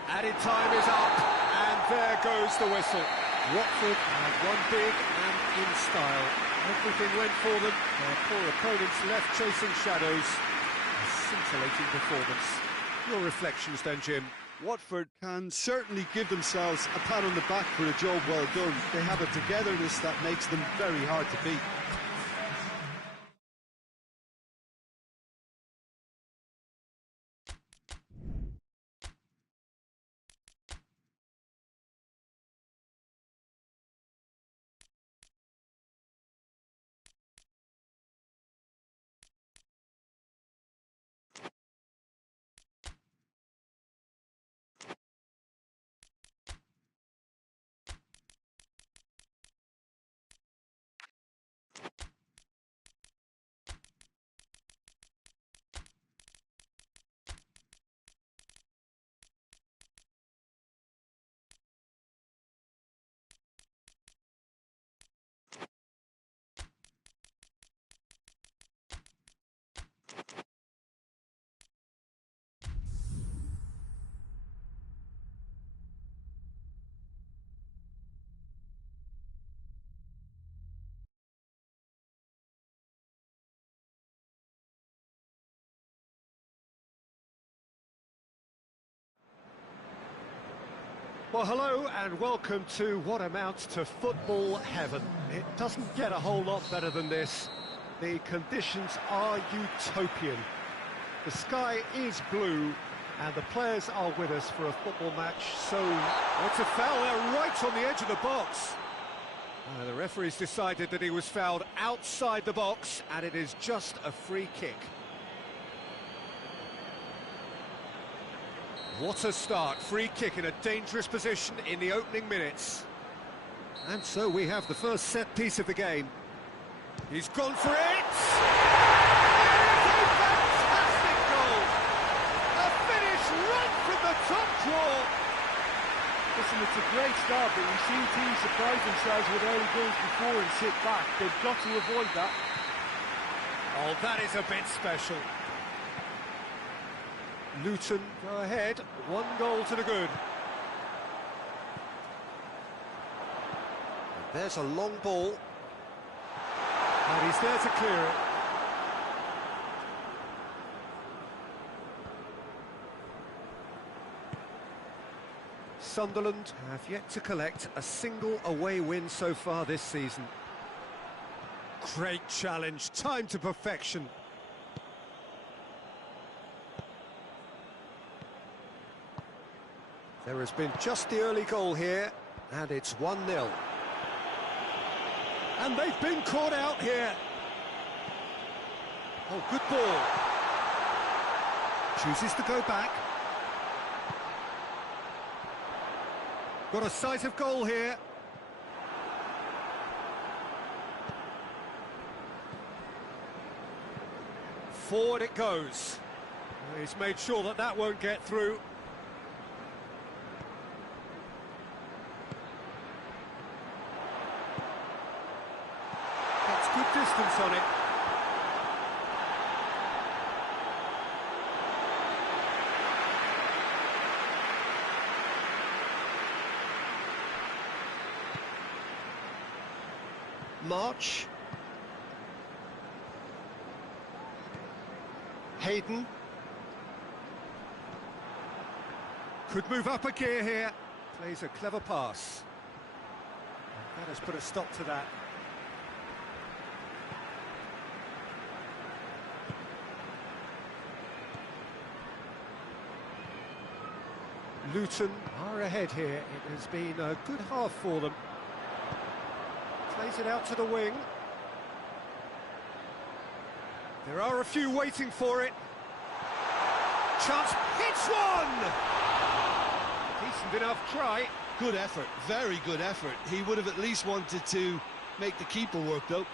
Added time is up, and there goes the whistle. Watford have won big and in style. Everything went for them. Their poor opponents left chasing shadows. A scintillating performance. Your reflections then, Jim? Watford can certainly give themselves a pat on the back for a job well done. They have a togetherness that makes them very hard to beat. Well, hello and welcome to what amounts to football heaven. It doesn't get a whole lot better than this. The conditions are utopian. The sky is blue and the players are with us for a football match, so it's a foul there right on the edge of the box. The referee's decided that he was fouled outside the box and it is just a free kick. What a start, free kick in a dangerous position in the opening minutes. And so we have the first set piece of the game. He's gone for it! And it's a fantastic goal! A finish right from the top draw! Listen, it's a great start, but we've seen teams surprise themselves with early goals before and sit back. They've got to avoid that. Oh, that is a bit special. Luton go ahead, 1 goal to the good. And there's a long ball. And he's there to clear it. Sunderland have yet to collect a single away win so far this season. Great challenge, time to perfection. There has been just the early goal here, and it's 1-0. And they've been caught out here. Oh, good ball. Chooses to go back. Got a sight of goal here. Forward it goes. He's made sure that that won't get through. Good distance on it. March. Hayden. Could move up a gear here. Plays a clever pass. That has put a stop to that. Luton are ahead here. It has been a good half for them. Plays it out to the wing. There are a few waiting for it. Chance, hits one! Decent enough try. Good effort, very good effort. He would have at least wanted to make the keeper work, though.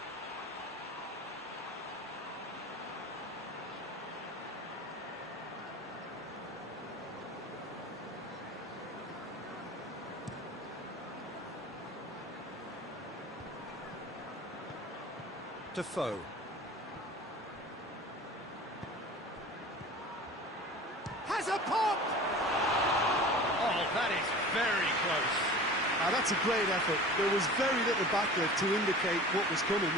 Defoe. Has a pop! Oh, that is very close. That's a great effort. There was very little back there to indicate what was coming.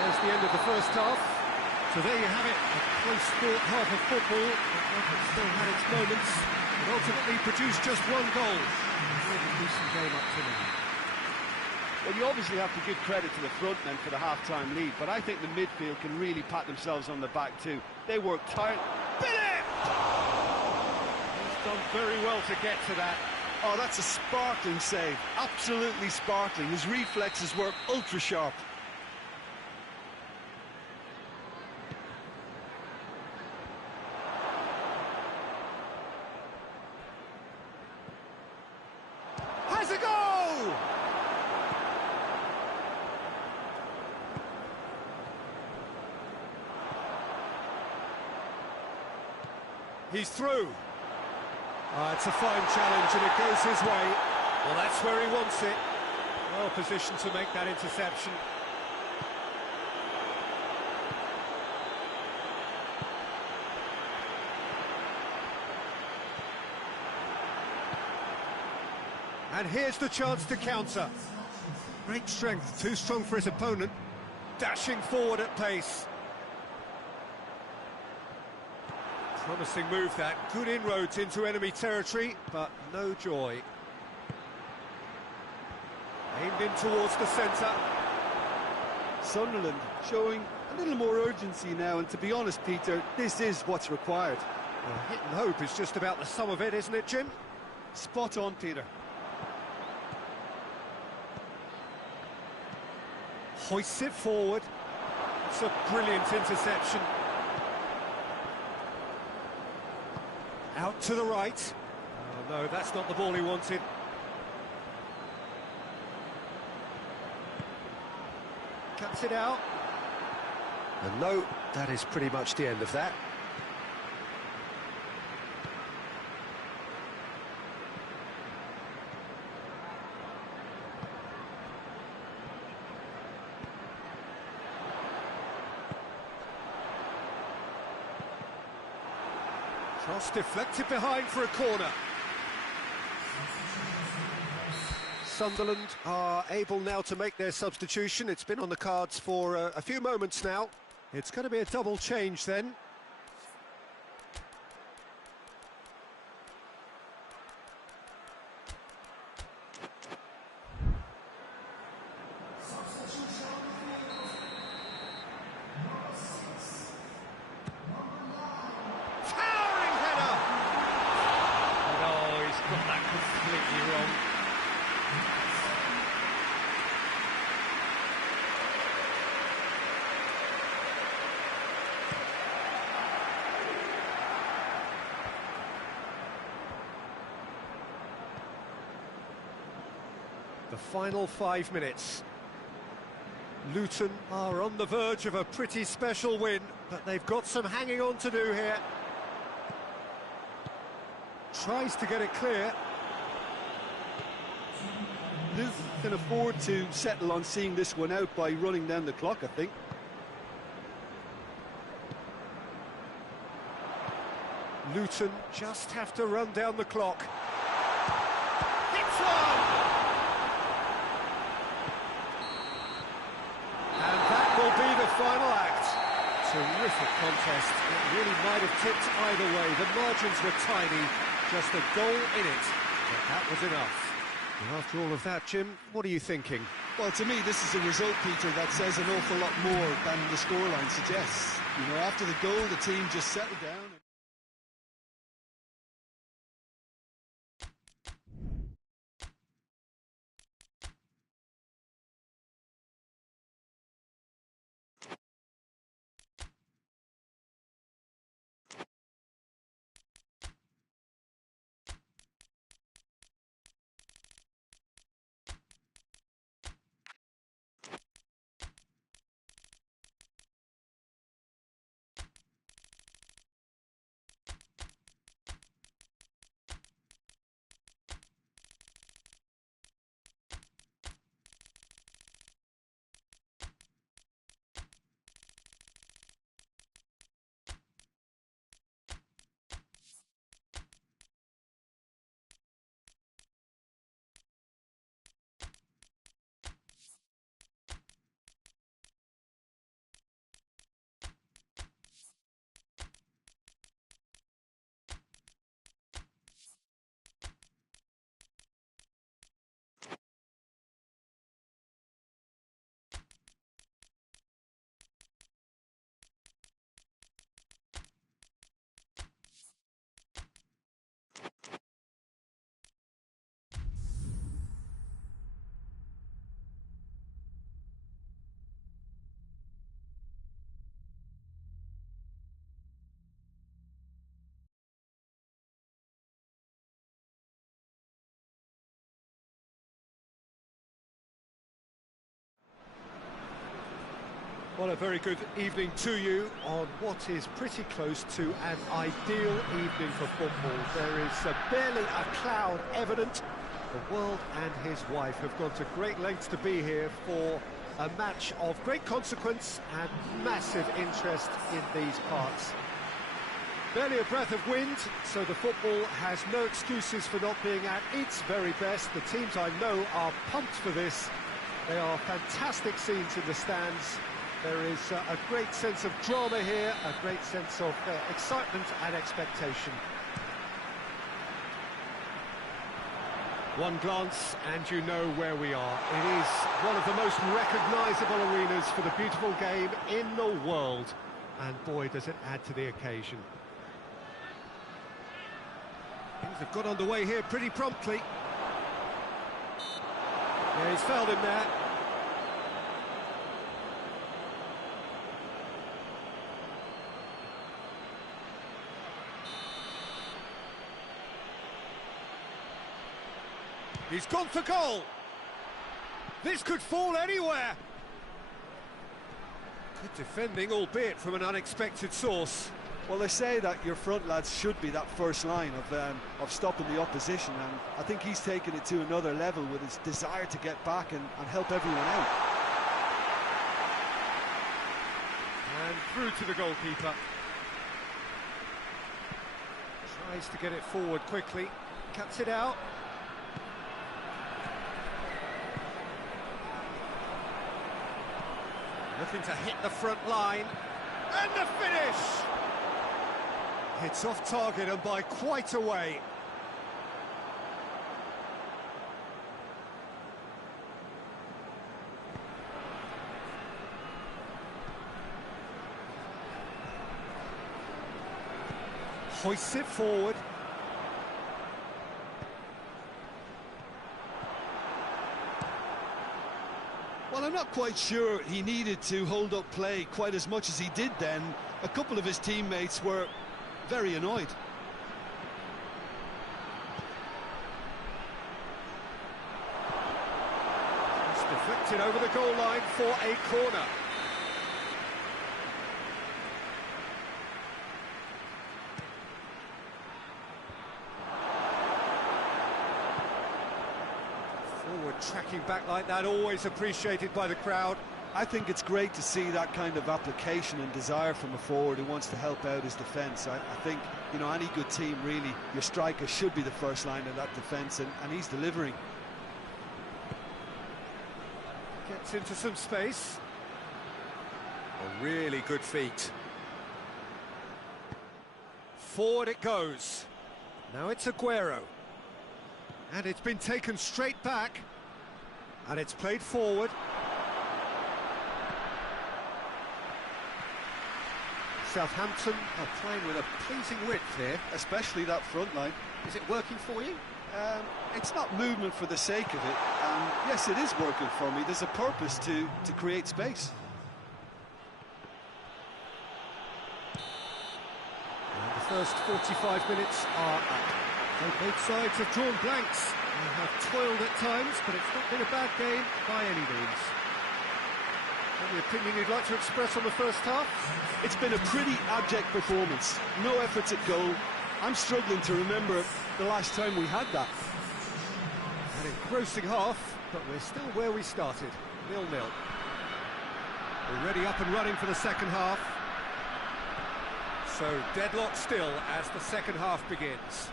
There's the end of the first half. So there you have it, a close-fought half of football, but still had its moments, and ultimately produced just 1 goal. A decent game up to now. Well, you obviously have to give credit to the front men for the half-time lead, but I think the midfield can really pat themselves on the back too. They worked tired. Bennett! He's done very well to get to that. Oh, that's a sparkling save, absolutely sparkling. His reflexes were ultra-sharp. Has a goal! He's through. It's a fine challenge and it goes his way. Well, that's where he wants it. Well positioned to make that interception. And here's the chance to counter. Great strength, too strong for his opponent. dashing forward at pace. Promising move that, good inroads into enemy territory, but no joy. Aimed in towards the centre. Sunderland showing a little more urgency now, and to be honest, Peter, this is what's required. Well, hit and hope is just about the sum of it, isn't it, Jim? Spot on, Peter. Hoists it forward. It's a brilliant interception. Out to the right. Oh, no, that's not the ball he wanted. Cuts it out. And no, that is pretty much the end of that. Cross deflected behind for a corner. Sunderland are able now to make their substitution. It's been on the cards for a few moments now. It's going to be a double change then. The final 5 minutes. Luton are on the verge of a pretty special win, but they've got some hanging on to do here. Tries to get it clear. Liv can afford to settle on seeing this one out by running down the clock, I think. Luton just have to run down the clock. Hits one! And that will be the final act. Terrific contest. It really might have tipped either way. The margins were tiny, just a goal in it. But that was enough. And after all of that, Jim, what are you thinking? Well, to me, this is a result, Peter, that says an awful lot more than the scoreline suggests. You know, after the goal, the team just settled down. Well, a very good evening to you on what is pretty close to an ideal evening for football. There is barely a cloud evident. The world and his wife have gone to great lengths to be here for a match of great consequence and massive interest in these parts. Barely a breath of wind, so the football has no excuses for not being at its very best. The teams I know are pumped for this. They are fantastic scenes in the stands. There is a great sense of drama here, a great sense of excitement and expectation. One glance and you know where we are. It is one of the most recognisable arenas for the beautiful game in the world. And boy, does it add to the occasion. Things have got underway here pretty promptly. Yeah, he's fouled him there. He's gone for goal. This could fall anywhere. Good defending, albeit from an unexpected source. Well, they say that your front lads should be that first line of stopping the opposition, and I think he's taken it to another level with his desire to get back and help everyone out. And through to the goalkeeper. Tries to get it forward quickly, cuts it out. Looking to hit the front line, and the finish! It's off target and by quite a way. Hoists it forward. Well, I'm not quite sure he needed to hold up play quite as much as he did then. A couple of his teammates were very annoyed. It's deflected over the goal line for a corner. Forward tracking back like that, always appreciated by the crowd. I think it's great to see that kind of application and desire from a forward who wants to help out his defence. I think, you know, any good team, really, your striker should be the first line of that defence, and he's delivering. Gets into some space. A really good feat. Forward it goes. Now it's Aguero. And it's been taken straight back. And it's played forward. Southampton are playing with a pleasing width here. Especially that front line. Is it working for you? It's not movement for the sake of it. Yes, it is working for me. There's a purpose to create space. And the first 45 minutes are up. So both sides have drawn blanks. They have toiled at times, but it's not been a bad game by any means. Any opinion you'd like to express on the first half? It's been a pretty abject performance. No efforts at goal. I'm struggling to remember the last time we had that. An engrossing half, but we're still where we started, 0-0. Already up and running for the second half. So deadlock still as the second half begins.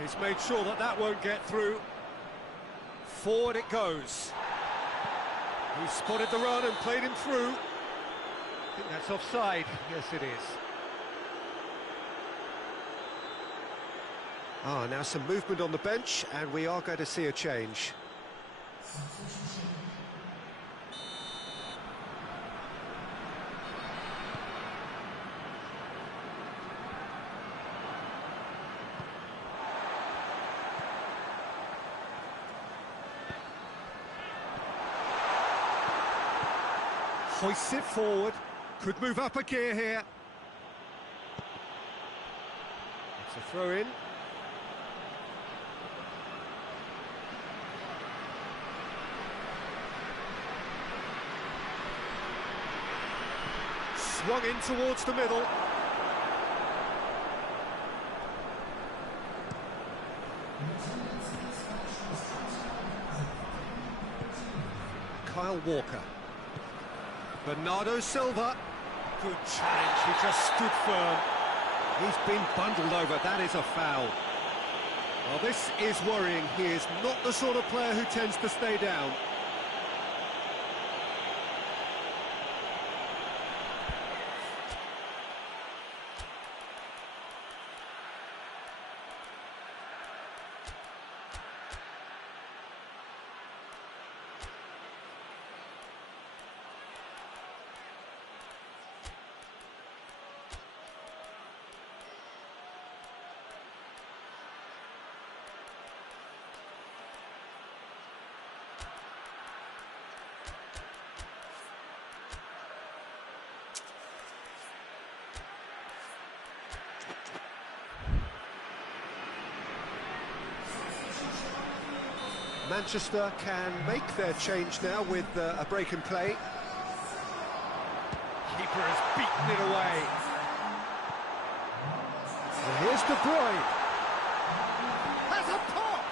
He's made sure that that won't get through. Forward it goes. He spotted the run and played him through. I think that's offside. Yes, it is. Now some movement on the bench, and we are going to see a change. Hoists it forward, could move up a gear here. It's a throw-in. Swung in towards the middle. Kyle Walker. Bernardo Silva, good challenge, he just stood firm. He's been bundled over, that is a foul. Well, this is worrying, he is not the sort of player who tends to stay down. Manchester can make their change now with a break in play. Keeper has beaten it away. And here's De Bruyne. Has a pop!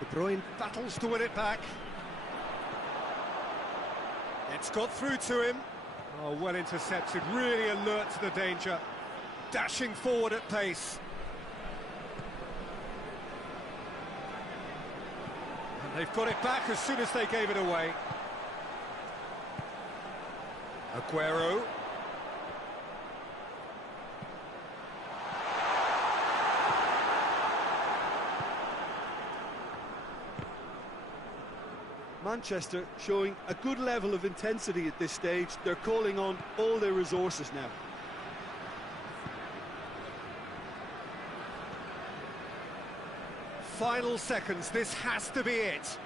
De Bruyne battles to win it back. It's got through to him. Oh, well intercepted, really alert to the danger. Dashing forward at pace. And they've got it back as soon as they gave it away. Aguero. Manchester showing a good level of intensity at this stage. They're calling on all their resources now. Final seconds, this has to be it.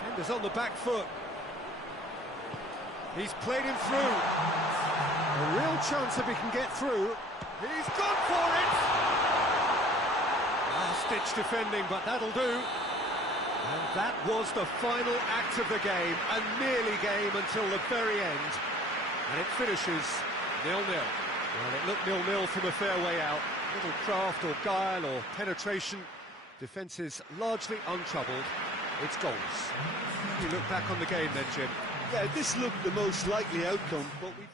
Defender's on the back foot. He's played him through. A real chance if he can get through. He's gone for it! Last-ditch defending, but that'll do. And that was the final act of the game, a nearly game until the very end. And it finishes 0-0. Well, it looked 0-0 from a fair way out. Little craft or guile or penetration. Defence is largely untroubled. It's goals. You look back on the game then, Jim. Yeah, this looked the most likely outcome, but we've...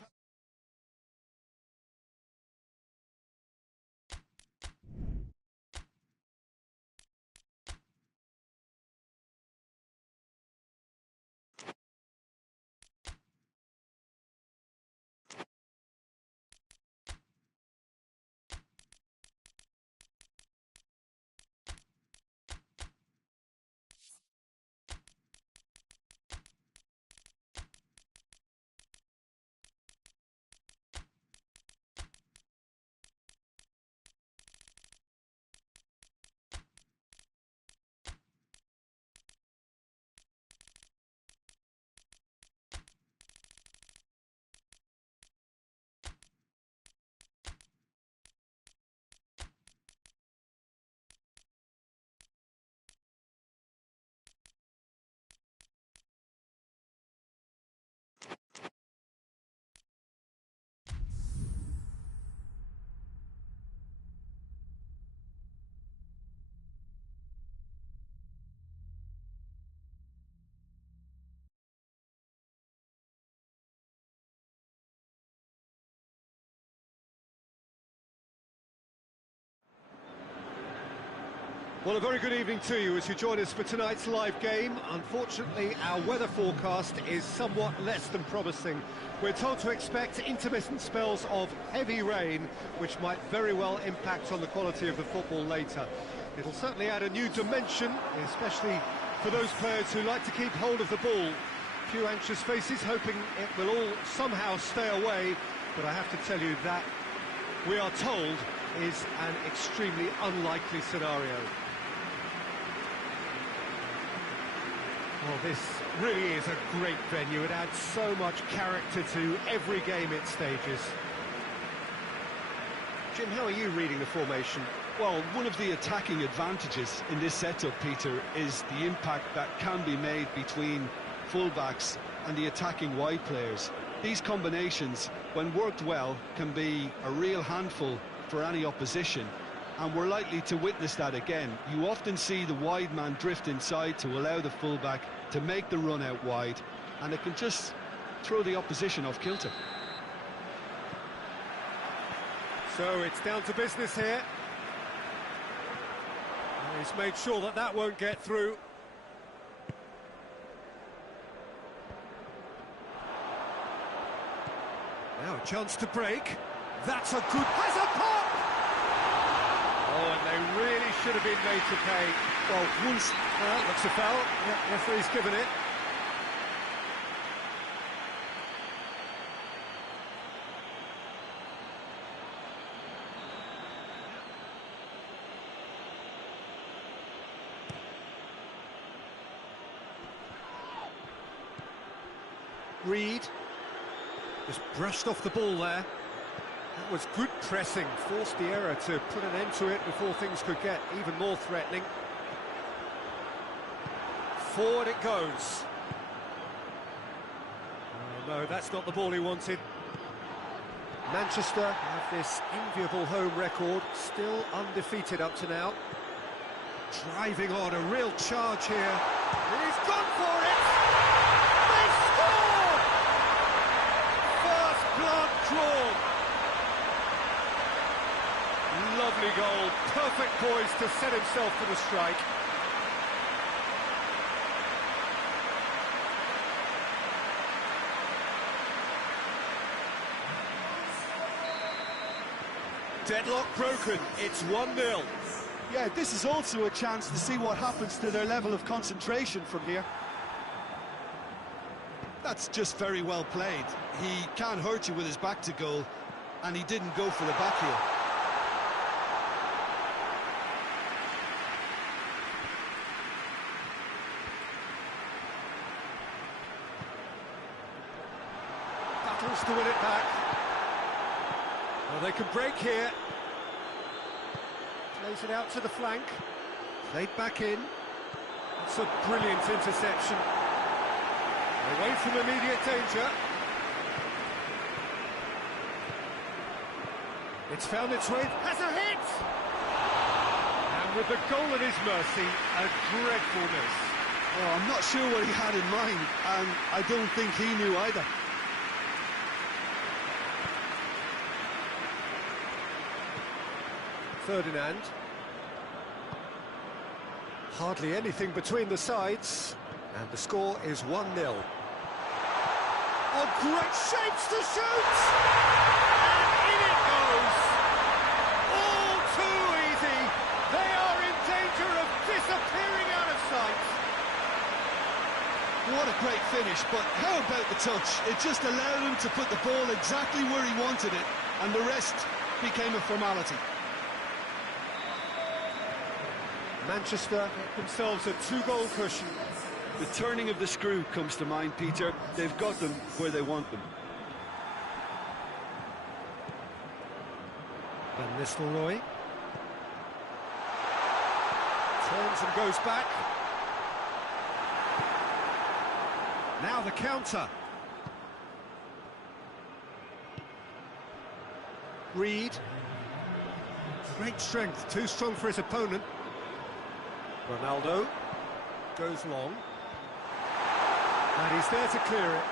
Well, a very good evening to you as you join us for tonight's live game. Unfortunately, our weather forecast is somewhat less than promising. We're told to expect intermittent spells of heavy rain, which might very well impact on the quality of the football later. It'll certainly add a new dimension, especially for those players who like to keep hold of the ball. A few anxious faces hoping it will all somehow stay away, but I have to tell you that we are told is an extremely unlikely scenario. Well, this really is a great venue. It adds so much character to every game it stages. Jim, how are you reading the formation? Well, one of the attacking advantages in this setup, Peter, is the impact that can be made between fullbacks and the attacking wide players. These combinations, when worked well, can be a real handful for any opposition, and we're likely to witness that again. You often see the wide man drift inside to allow the fullback to make the run out wide, and it can just throw the opposition off kilter. So it's down to business here. He's made sure that that won't get through. Now a chance to break. That's a good... Has a pop! Oh, and they really should have been made to pay. Well, once... looks a foul. Yeah, referee's given it. Reed. Just brushed off the ball there. That was good pressing, forced the error to put an end to it before things could get even more threatening. Forward it goes. Oh no, that's not the ball he wanted. Manchester have this enviable home record, still undefeated up to now. Driving on, a real charge here. And he's gone for it! They score! First blood drawn. Lovely goal, perfect poise to set himself for the strike. Deadlock broken, it's 1-0. Yeah, this is also a chance to see what happens to their level of concentration from here. That's just very well played. He can't hurt you with his back to goal, and he didn't go for the back heel. Battles to win it back. Well, they can break here. Plays it out to the flank. Played back in. It's a brilliant interception. Away from immediate danger. It's found its way. Has a hit! And with the goal at his mercy, a dreadful miss. Oh, I'm not sure what he had in mind, and I don't think he knew either. Ferdinand. Hardly anything between the sides, and the score is 1-0. Oh, great shapes to shoot! And in it goes! All too easy! They are in danger of disappearing out of sight! What a great finish, but how about the touch? It just allowed him to put the ball exactly where he wanted it, and the rest became a formality. Manchester get themselves a 2-goal cushion. The turning of the screw comes to mind, Peter. They've got them where they want them. Van Nistelrooy. Turns and goes back. Now the counter. Reed. Great strength, too strong for his opponent. Ronaldo goes long. And he's there to clear it.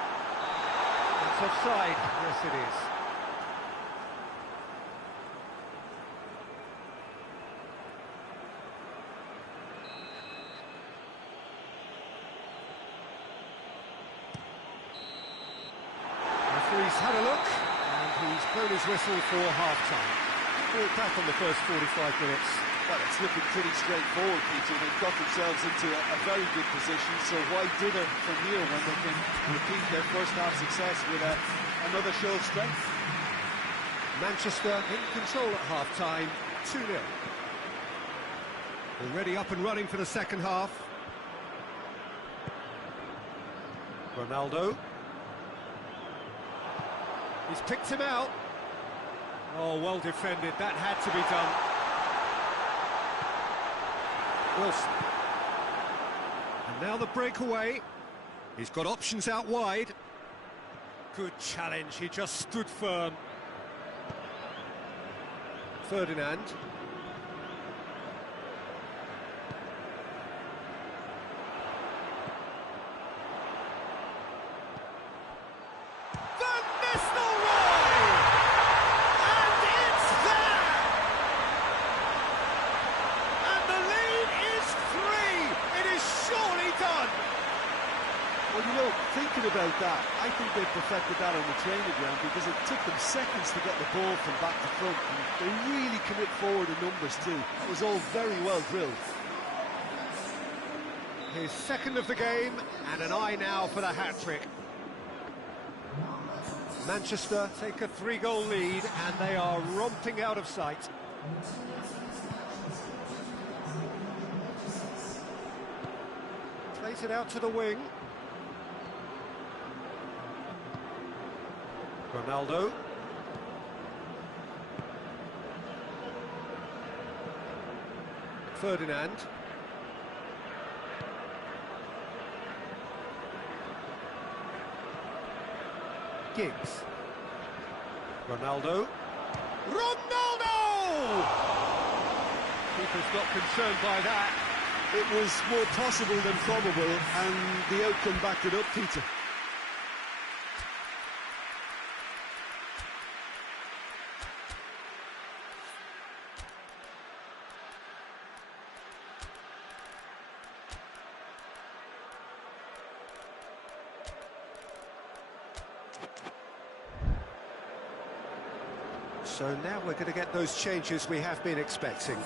It's offside. Yes, it is. Referee's had a look, and he's blown his whistle for half-time. Brought back on the first 45 minutes. Well, it's looking pretty straightforward, Peter. They've got themselves into a very good position, so why dither from here when they can repeat their first-half success with another show of strength? Manchester in control at half-time, 2-0. Already up and running for the second half. Ronaldo. He's picked him out. Oh, well defended. That had to be done. Wilson. And now the breakaway. He's got options out wide. Good challenge, he just stood firm. Ferdinand. Van Nistelrooy! And it's there! And the lead is 3! It is surely done! Well, you know, thinking about that, I think they perfected that on the training ground because it took them seconds to get the ball from back to front. And they really commit forward in numbers too. It was all very well drilled. His second of the game, and an eye now for the hat-trick. Manchester take a 3-goal lead, and they are romping out of sight. Plays it out to the wing. Ronaldo. Ferdinand. Giggs. Ronaldo. Ronaldo! Keeper's not concerned by that. It was more possible than probable, and the outcome backed it up, Peter. So now we're going to get those changes we have been expecting.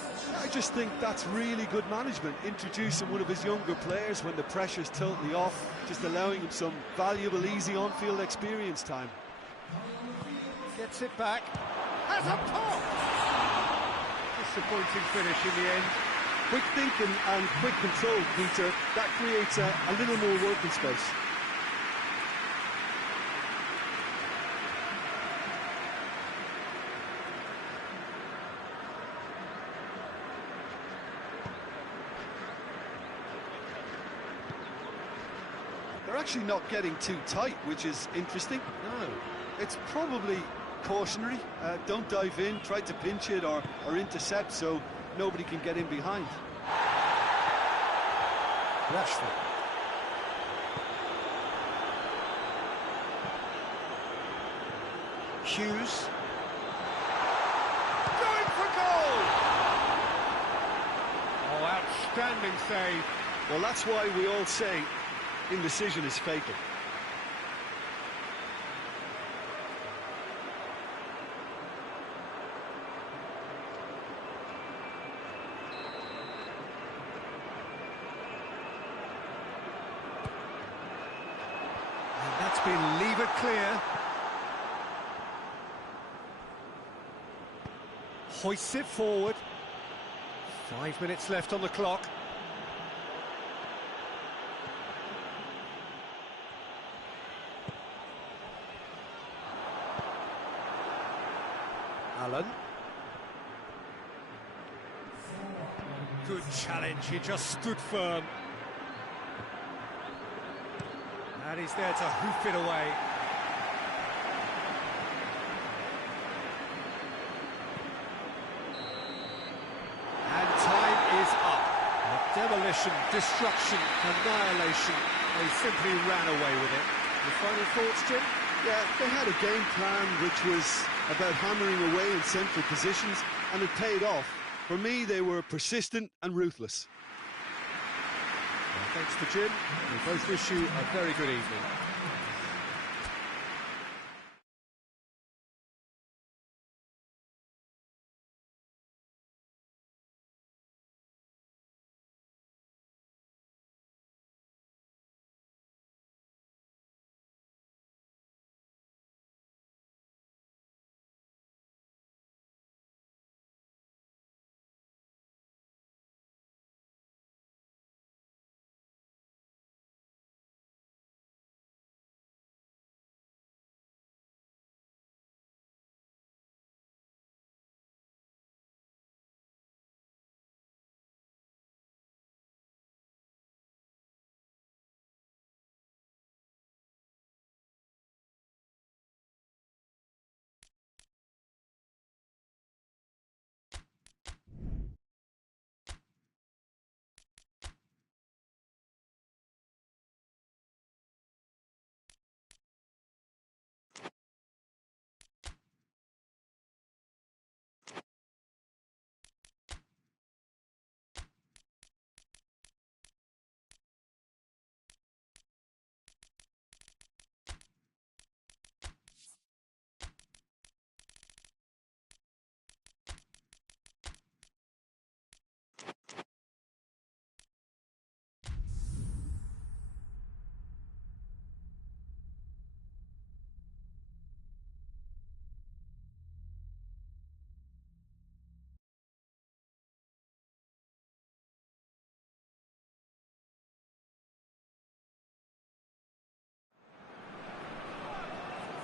I just think that's really good management, introducing one of his younger players when the pressure's totally off, just allowing him some valuable, easy on-field experience time. Gets it back. Has a pop! Disappointing finish in the end. Quick thinking and quick control, Peter. That creates a little more working space. They're actually not getting too tight, which is interesting. No. It's probably cautionary. Don't dive in, try to pinch it or intercept so nobody can get in behind. Rashford. Hughes. Going for goal! Oh, outstanding save. Well, that's why we all say indecision is fatal. And that's been levered clear. Hoists it forward. 5 minutes left on the clock. Allen. Good challenge, he just stood firm. And he's there to hoof it away. And time is up. Demolition, destruction, annihilation. They simply ran away with it. Your final thoughts, Jim? Yeah, they had a game plan which was about hammering away in central positions, and it paid off. For me, they were persistent and ruthless. Well, thanks to Jim. We both wish you a very good evening.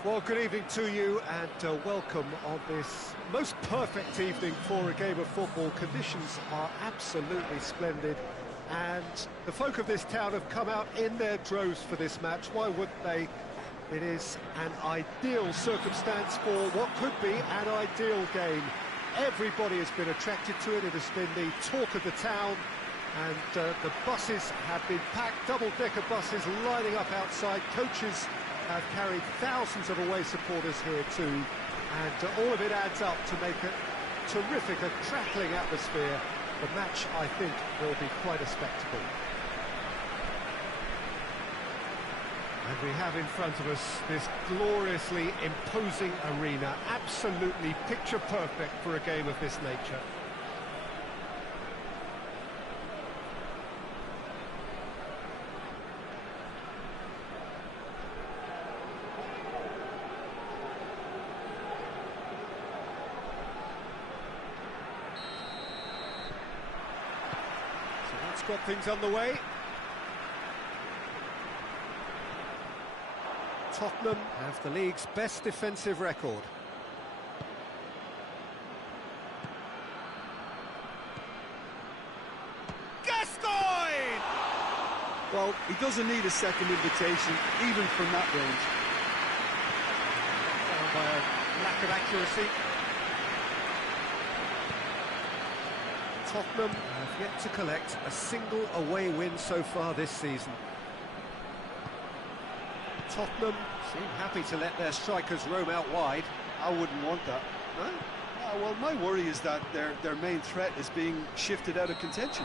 Well, good evening to you and welcome on this most perfect evening for a game of football. Conditions are absolutely splendid and the folk of this town have come out in their droves for this match. Why wouldn't they? It is an ideal circumstance for what could be an ideal game. Everybody has been attracted to it. It has been the talk of the town, and the buses have been packed, double-decker buses lining up outside. Coaches have carried thousands of away supporters here too, and all of it adds up to make a terrific, a crackling atmosphere. The match, I think, will be quite a spectacle. And we have in front of us this gloriously imposing arena, absolutely picture perfect for a game of this nature. So that's got things underway. Tottenham have the league's best defensive record. Gascoigne! Well, he doesn't need a second invitation, even from that range. Down by a lack of accuracy. Tottenham have yet to collect a single away win so far this season. Tottenham seem happy to let their strikers roam out wide. I wouldn't want that. Huh? Well, my worry is that their main threat is being shifted out of contention.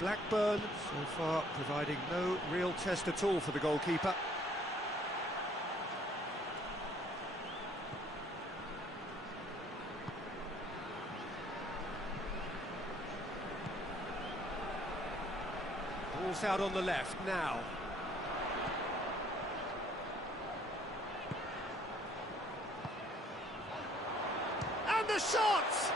Blackburn, so far, providing no real test at all for the goalkeeper. Ball's out on the left now. And the shot!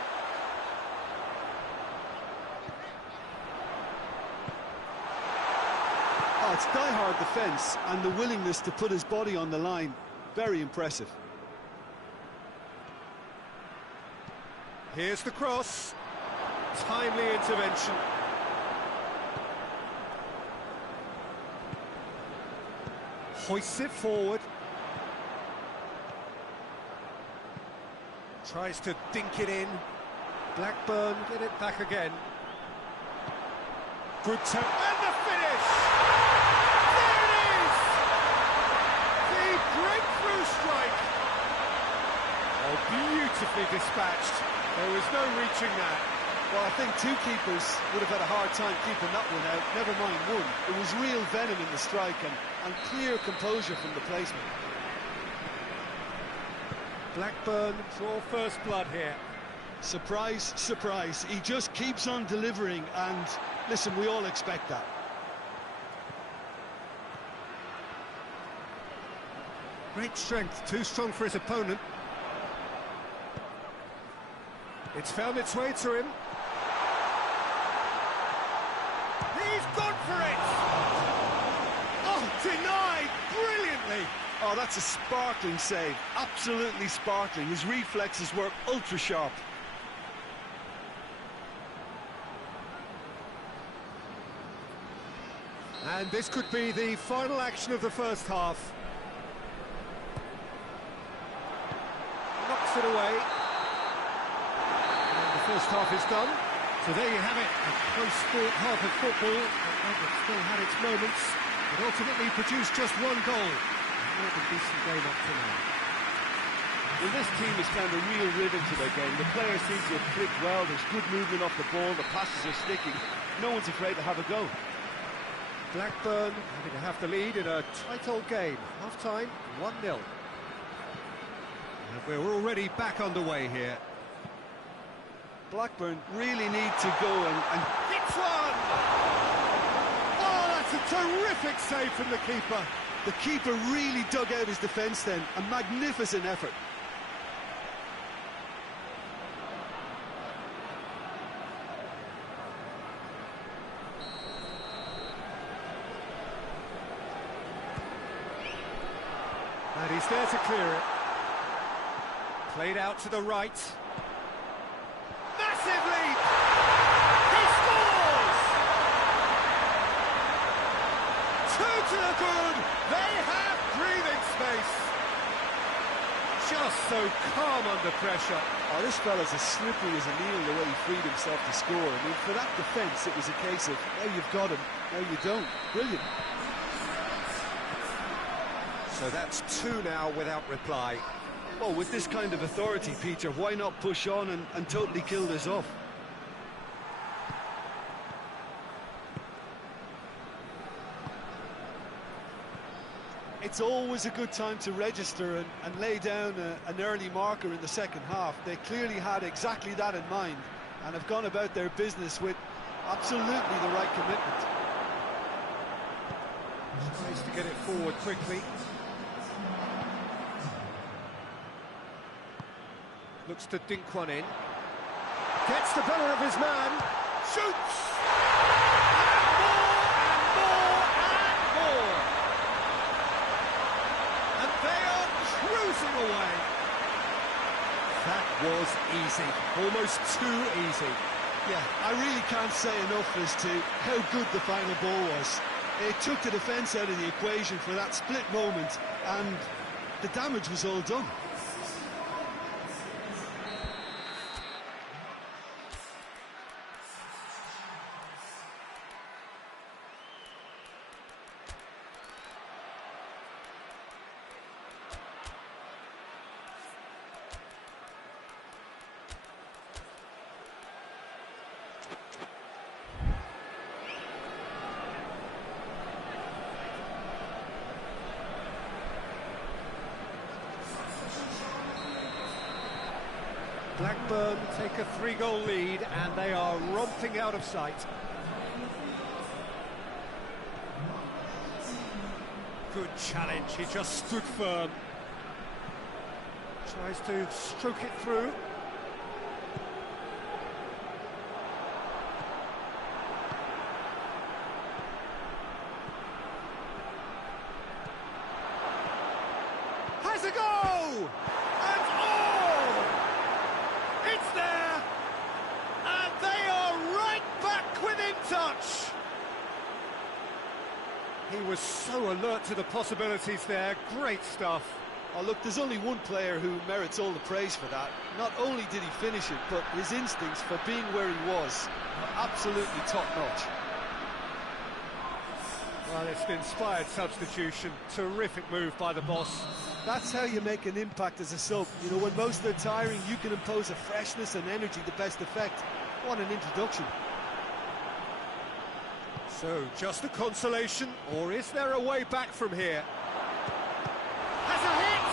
Oh, it's die-hard defence and the willingness to put his body on the line. Very impressive. Here's the cross. Timely intervention. Hoists it forward. Tries to dink it in. Blackburn get it back again. Good turn. And the finish! There it is! The breakthrough strike! Oh, beautifully dispatched. There was no reaching that. Well, I think two keepers would have had a hard time keeping that one out, never mind one. It was real venom in the strike and clear composure from the placement. Blackburn draw first blood here. Surprise, surprise. He just keeps on delivering, and listen, we all expect that. Great strength, too strong for his opponent. It's found its way to him. He's gone for it! Oh, denied brilliantly! Oh, that's a sparkling save. Absolutely sparkling. His reflexes were ultra-sharp. And this could be the final action of the first half. Knocks it away. And the first half is done. So there you have it, a close-fought half of football. That still had its moments, but ultimately produced just one goal. More than decent game up to now. Well, this team has found a real rhythm to their game. The players seem to have clicked well. There's good movement off the ball. The passes are sticking. No one's afraid to have a go. Blackburn having to have the lead in a tight old game. Half-time, 1-0. And we're already back underway here. Blackburn really need to go and Hits one! Oh, that's a terrific save from the keeper. the keeper really dug out his defence then. A magnificent effort. And he's there to clear it. Played out to the right. Massive lead! He scores! 2 to the good! They have breathing space! Just so calm under pressure. Oh, this fella's as slippery as a needle the way he freed himself to score. I mean, for that defence, it was a case of, now you've got him, now you don't. Brilliant. So that's 2 now without reply. Well, with this kind of authority, Peter, why not push on and totally kill this off? It's always a good time to register and lay down an early marker in the second half. They clearly had exactly that in mind and have gone about their business with absolutely the right commitment. Tries to get it forward quickly. Looks to dink one in. Gets the better of his man. Shoots! And more! And they are cruising away. That was easy. Almost too easy. Yeah, I really can't say enough as to how good the final ball was. It took the defence out of the equation for that split moment, and the damage was all done. Blackburn take a 3-goal lead and they are romping out of sight. Good challenge, he just stood firm. Tries to stroke it through. Has a go! And oh! It's there! And they are right back within touch! He was so alert to the possibilities there. Great stuff. Oh, look, there's only one player who merits all the praise for that. Not only did he finish it, but his instincts for being where he was are absolutely top-notch. Well, it's an inspired substitution. Terrific move by the boss. That's how you make an impact as a sub. You know, when most are tiring, you can impose a freshness and energy to best effect. What an introduction. So, just a consolation, or is there a way back from here? Has a hit!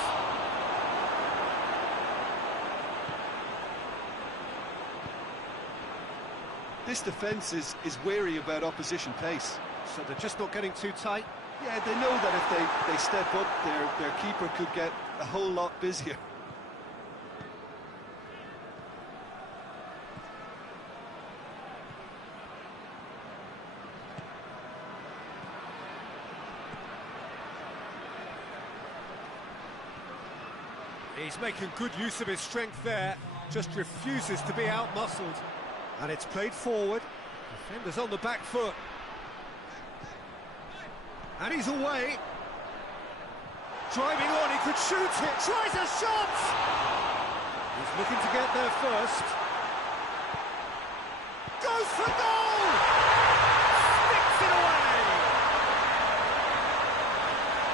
This defence is wary about opposition pace. So they're just not getting too tight. Yeah, they know that if they step up, their keeper could get a whole lot busier. He's making good use of his strength there, just refuses to be out-muscled. And it's played forward, defender's on the back foot. And he's away. Driving on, he could shoot it, tries a shot! He's looking to get there first. Goes for goal! Sticks it away!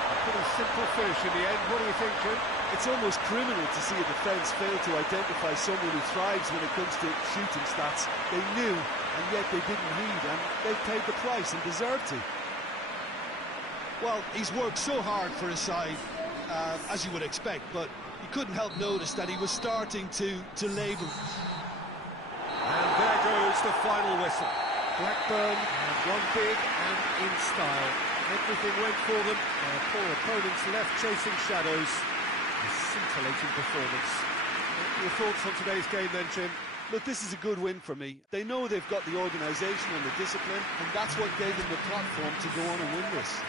A pretty simple finish in the end, what do you think, Jim? It's almost criminal to see a defence fail to identify someone who thrives when it comes to shooting stats. They knew, and yet they didn't heed, and they paid the price and deserved to. Well, he's worked so hard for his side, as you would expect, but you couldn't help notice that he was starting to labour. reached the final whistle. Blackburn have gone big and in style. Everything went for them. Their poor opponents left chasing shadows. A scintillating performance. Your thoughts on today's game then, Jim? Look, this is a good win for me. They know they've got the organisation and the discipline, and that's what gave them the platform to go on and win this.